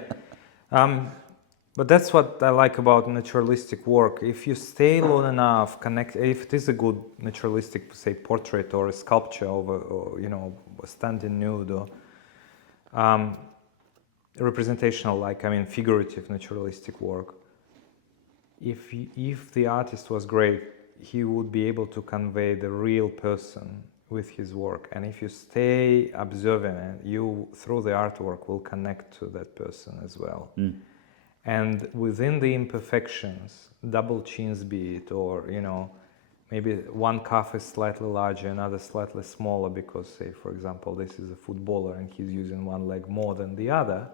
But that's what I like about naturalistic work. If you stay long enough, if it is a good naturalistic, say, portrait or a sculpture of a standing nude, or representational, figurative naturalistic work. If the artist was great, he would be able to convey the real person with his work, and if you stay observant, you through the artwork will connect to that person as well. And within the imperfections, double chins be it, or maybe one cuff is slightly larger, another slightly smaller because, say, for example, this is a footballer and he's using one leg more than the other.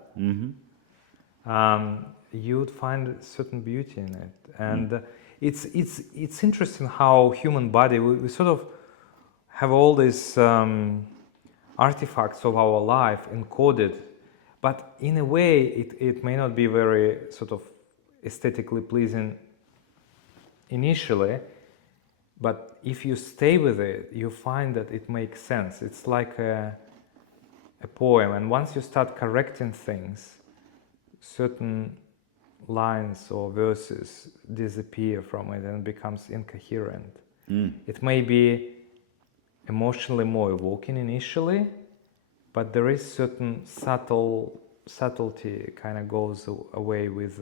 You'd find a certain beauty in it. And it's interesting how human body, we sort of have all these artifacts of our life encoded, but in a way it may not be very sort of aesthetically pleasing initially, but if you stay with it, you find that it makes sense. It's like a poem, and once you start correcting things, certain lines or verses disappear from it and becomes incoherent. It may be emotionally more evoking initially, but there is certain subtlety kind of goes away with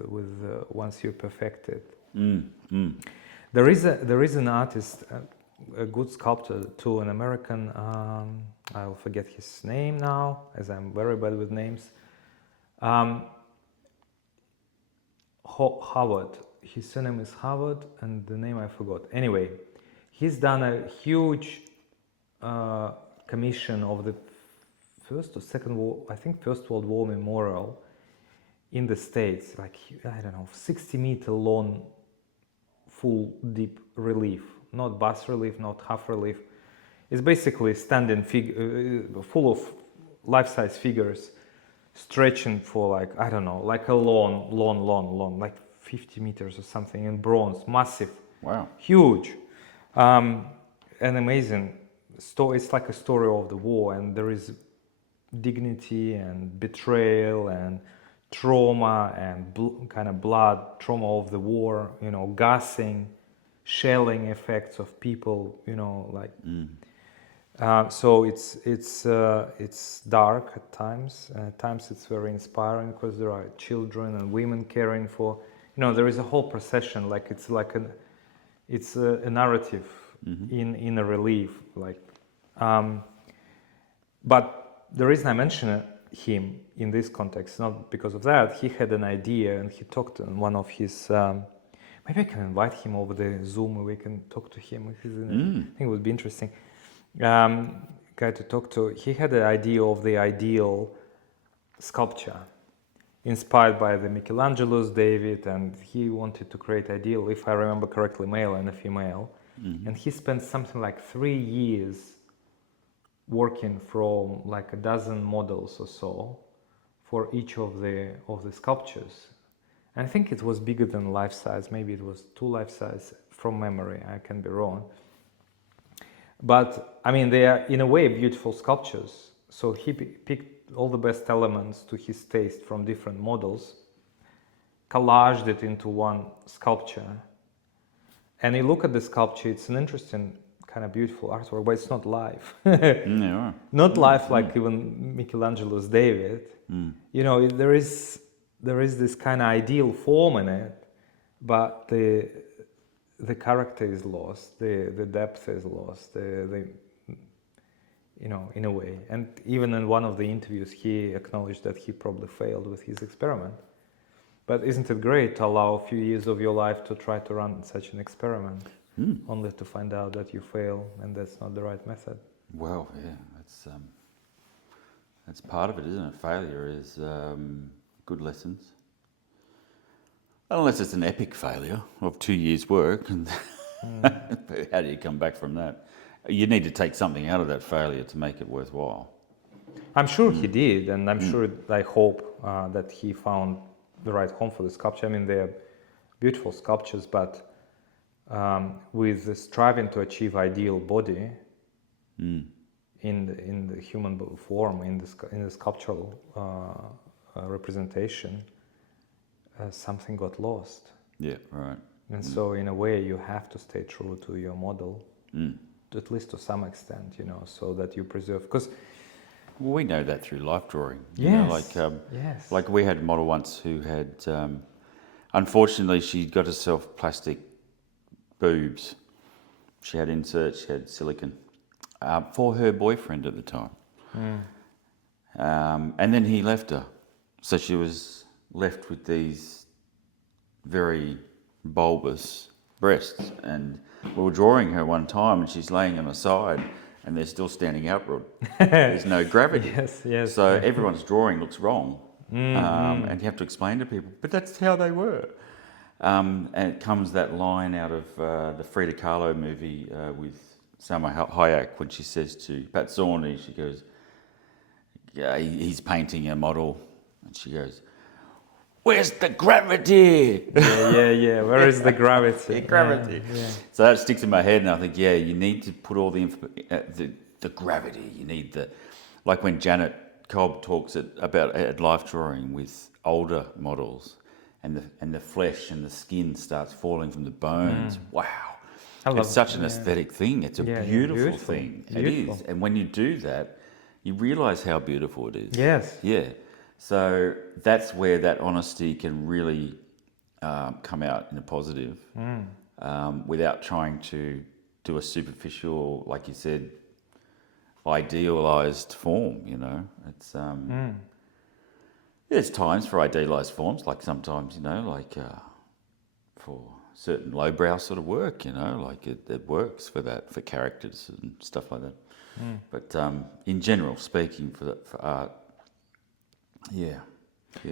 once you perfect it. There is an artist, a good sculptor too, an American. I'll forget his name now, as I'm very bad with names. Howard. His surname is Howard, and the name I forgot. Anyway, he's done a huge commission of the First or Second War, I think First World War memorial in the States, like, I don't know, 60-meter long, full deep relief, not bas relief, not half relief. It's basically standing full of life-size figures stretching for like, I don't know, like a lawn, like 50 meters or something in bronze, massive. Wow. Huge. An amazing story. It's like a story of the war, and there is dignity and betrayal and trauma and kind of blood, trauma of the war, gassing, shelling effects of people, like. So it's dark at times. At times it's very inspiring because there are children and women caring for. There is a whole procession. Like it's a narrative in a relief. Like, but the reason I mention it, him in this context, not because of that. He had an idea and he talked in one of his, maybe I can invite him over the Zoom and we can talk to him. I think it would be interesting. Guy to talk to. He had an idea of the ideal sculpture, inspired by the Michelangelo's David, and he wanted to create ideal, if I remember correctly, male and a female. And he spent something like 3 years working from like a dozen models or so for each of the sculptures. And I think it was bigger than life size. Maybe it was 2 life size from memory. I can be wrong. But I mean, they are in a way beautiful sculptures. So he picked all the best elements to his taste from different models, collaged it into one sculpture. And you look at the sculpture, it's an interesting, kind of beautiful artwork, but it's not live. Not live like even Michelangelo's David. You know, there is this kind of ideal form in it, but the character is lost, the depth is lost, you know, in a way. And even in one of the interviews, he acknowledged that he probably failed with his experiment. But isn't it great to allow a few years of your life to try to run such an experiment, only to find out that you fail and that's not the right method? Well, yeah, that's part of it, isn't it? Failure is good lessons. Unless it's an epic failure of 2 years' work, and how do you come back from that? You need to take something out of that failure to make it worthwhile. I'm sure he did, and I'm sure, I hope that he found the right home for the sculpture. I mean, they're beautiful sculptures, but with the striving to achieve ideal body in the human form, in the sculptural representation, something got lost. Yeah, right. And so in a way you have to stay true to your model, at least to some extent, you know, so that you preserve, because we know that through life drawing. Yes. You know, like we had a model once who had, unfortunately, she got herself plastic boobs. She had inserts, she had silicone for her boyfriend at the time. And then he left her. So she was left with these very bulbous breasts. And we were drawing her one time and she's laying on her side and they're still standing upward. There's no gravity. Yes. So everyone's drawing looks wrong. And you have to explain to people, but that's how they were. And it comes that line out of the Frida Kahlo movie with Salma Hayek when she says to Pat Zorney, she goes, yeah, he's painting a model. And she goes, where's the gravity? Yeah. Where is the gravity? Gravity. Yeah. So that sticks in my head, and I think, yeah, you need to put all the gravity. You need like when Janet Cobb talks about at life drawing with older models, and the flesh and the skin starts falling from the bones. Wow, it's such an aesthetic thing. It's a beautiful thing. Beautiful. It is, and when you do that, you realise how beautiful it is. Yes. Yeah. So that's where that honesty can really come out in a positive, without trying to do a superficial, like you said, idealised form. You know, it's there's times for idealised forms, like sometimes, you know, like for certain lowbrow sort of work, you know, like it works for that, for characters and stuff like that. But in general speaking, for art. Yeah.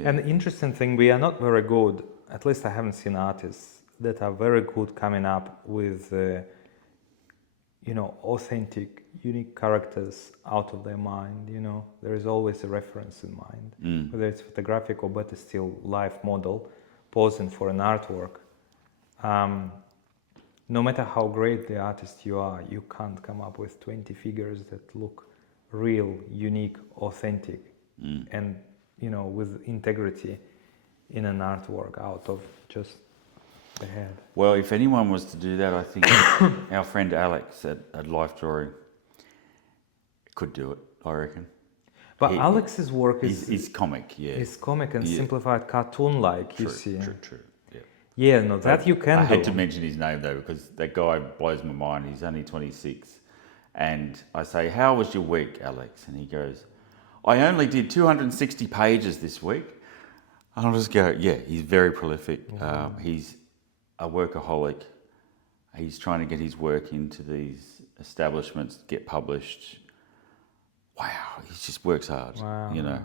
And the interesting thing, we are not very good, at least I haven't seen artists that are very good coming up with, you know, authentic, unique characters out of their mind, you know. There is always a reference in mind, whether it's photographic or better still live model posing for an artwork. No matter how great the artist you are, you can't come up with 20 figures that look real, unique, authentic, and you know, with integrity in an artwork out of just the head. Well, if anyone was to do that, I think our friend Alex at Life Drawing could do it, I reckon. But Alex's work is comic, yeah. It's comic and simplified cartoon-like, you see. True. Yeah, no, that you can do. I had to mention his name though, because that guy blows my mind. He's only 26. And I say, how was your week, Alex? And he goes, I only did 260 pages this week. I'll just go, yeah, he's very prolific. He's a workaholic. He's trying to get his work into these establishments, get published. Wow, he just works hard, you know.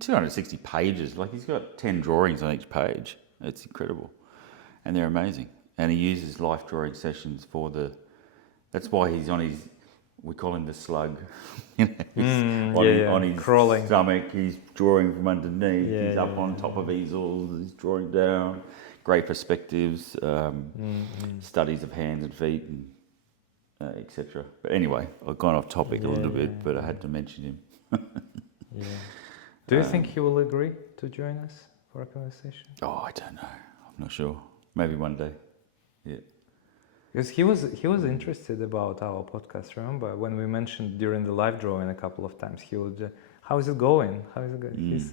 260 pages, like he's got 10 drawings on each page. It's incredible. And they're amazing. And he uses life drawing sessions for that's why he's on his, we call him the slug. On his crawling stomach, he's drawing from underneath, he's up on top of easels, he's drawing down, great perspectives, studies of hands and feet, and etc. But anyway, I've gone off topic a little bit, but I had to mention him. Do you think he will agree to join us for a conversation? Oh, I don't know. I'm not sure. Maybe one day. Yeah. Because he was interested about our podcast. Remember when we mentioned during the live drawing a couple of times, he would, how is it going? How is it going?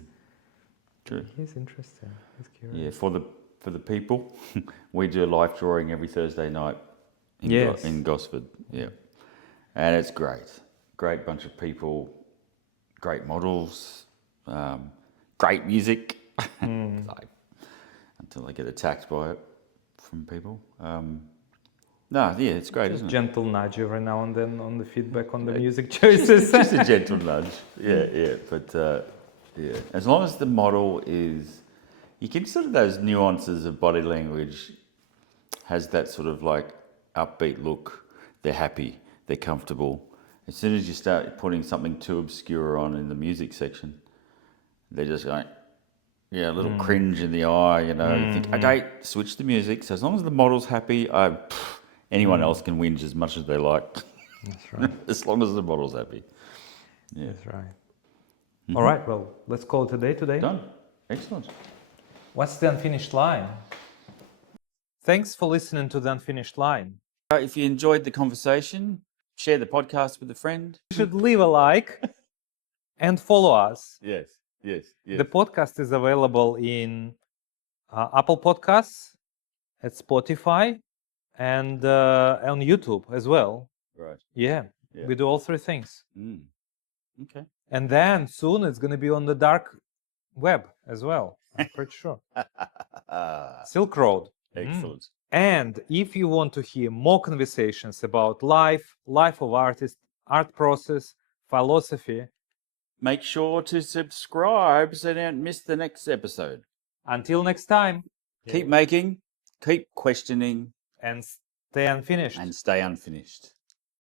True. He's interested. He's curious. Yeah, for the people, we do a live drawing every Thursday night in Gosford. Yeah, and it's great. Great bunch of people, great models, great music. Until I get attacked by it from people. It's great, isn't it? Gentle nudge every now and then on the feedback on the music choices. Just a gentle nudge. Yeah. But as long as the model is, you can sort of those nuances of body language, has that sort of like upbeat look. They're happy. They're comfortable. As soon as you start putting something too obscure on in the music section, they're just going, a little cringe in the eye, you know. You think, okay, switch the music. So as long as the model's happy, anyone else can whinge as much as they like. That's right. As long as the model's happy. Yeah. That's right. All right, well, let's call it a day today. Done. Excellent. What's the unfinished line? Thanks for listening to the unfinished line. If you enjoyed the conversation, share the podcast with a friend. You should leave a like and follow us. Yes. The podcast is available in Apple Podcasts, at Spotify, and on YouTube as well. Right. Yeah, we do all three things. Okay. And then soon it's going to be on the dark web as well. I'm pretty sure. Silk Road. Excellent. And if you want to hear more conversations about life of artists, art process, philosophy, make sure to subscribe so you don't miss the next episode. Until next time. Keep making, keep questioning. And stay unfinished. And stay unfinished.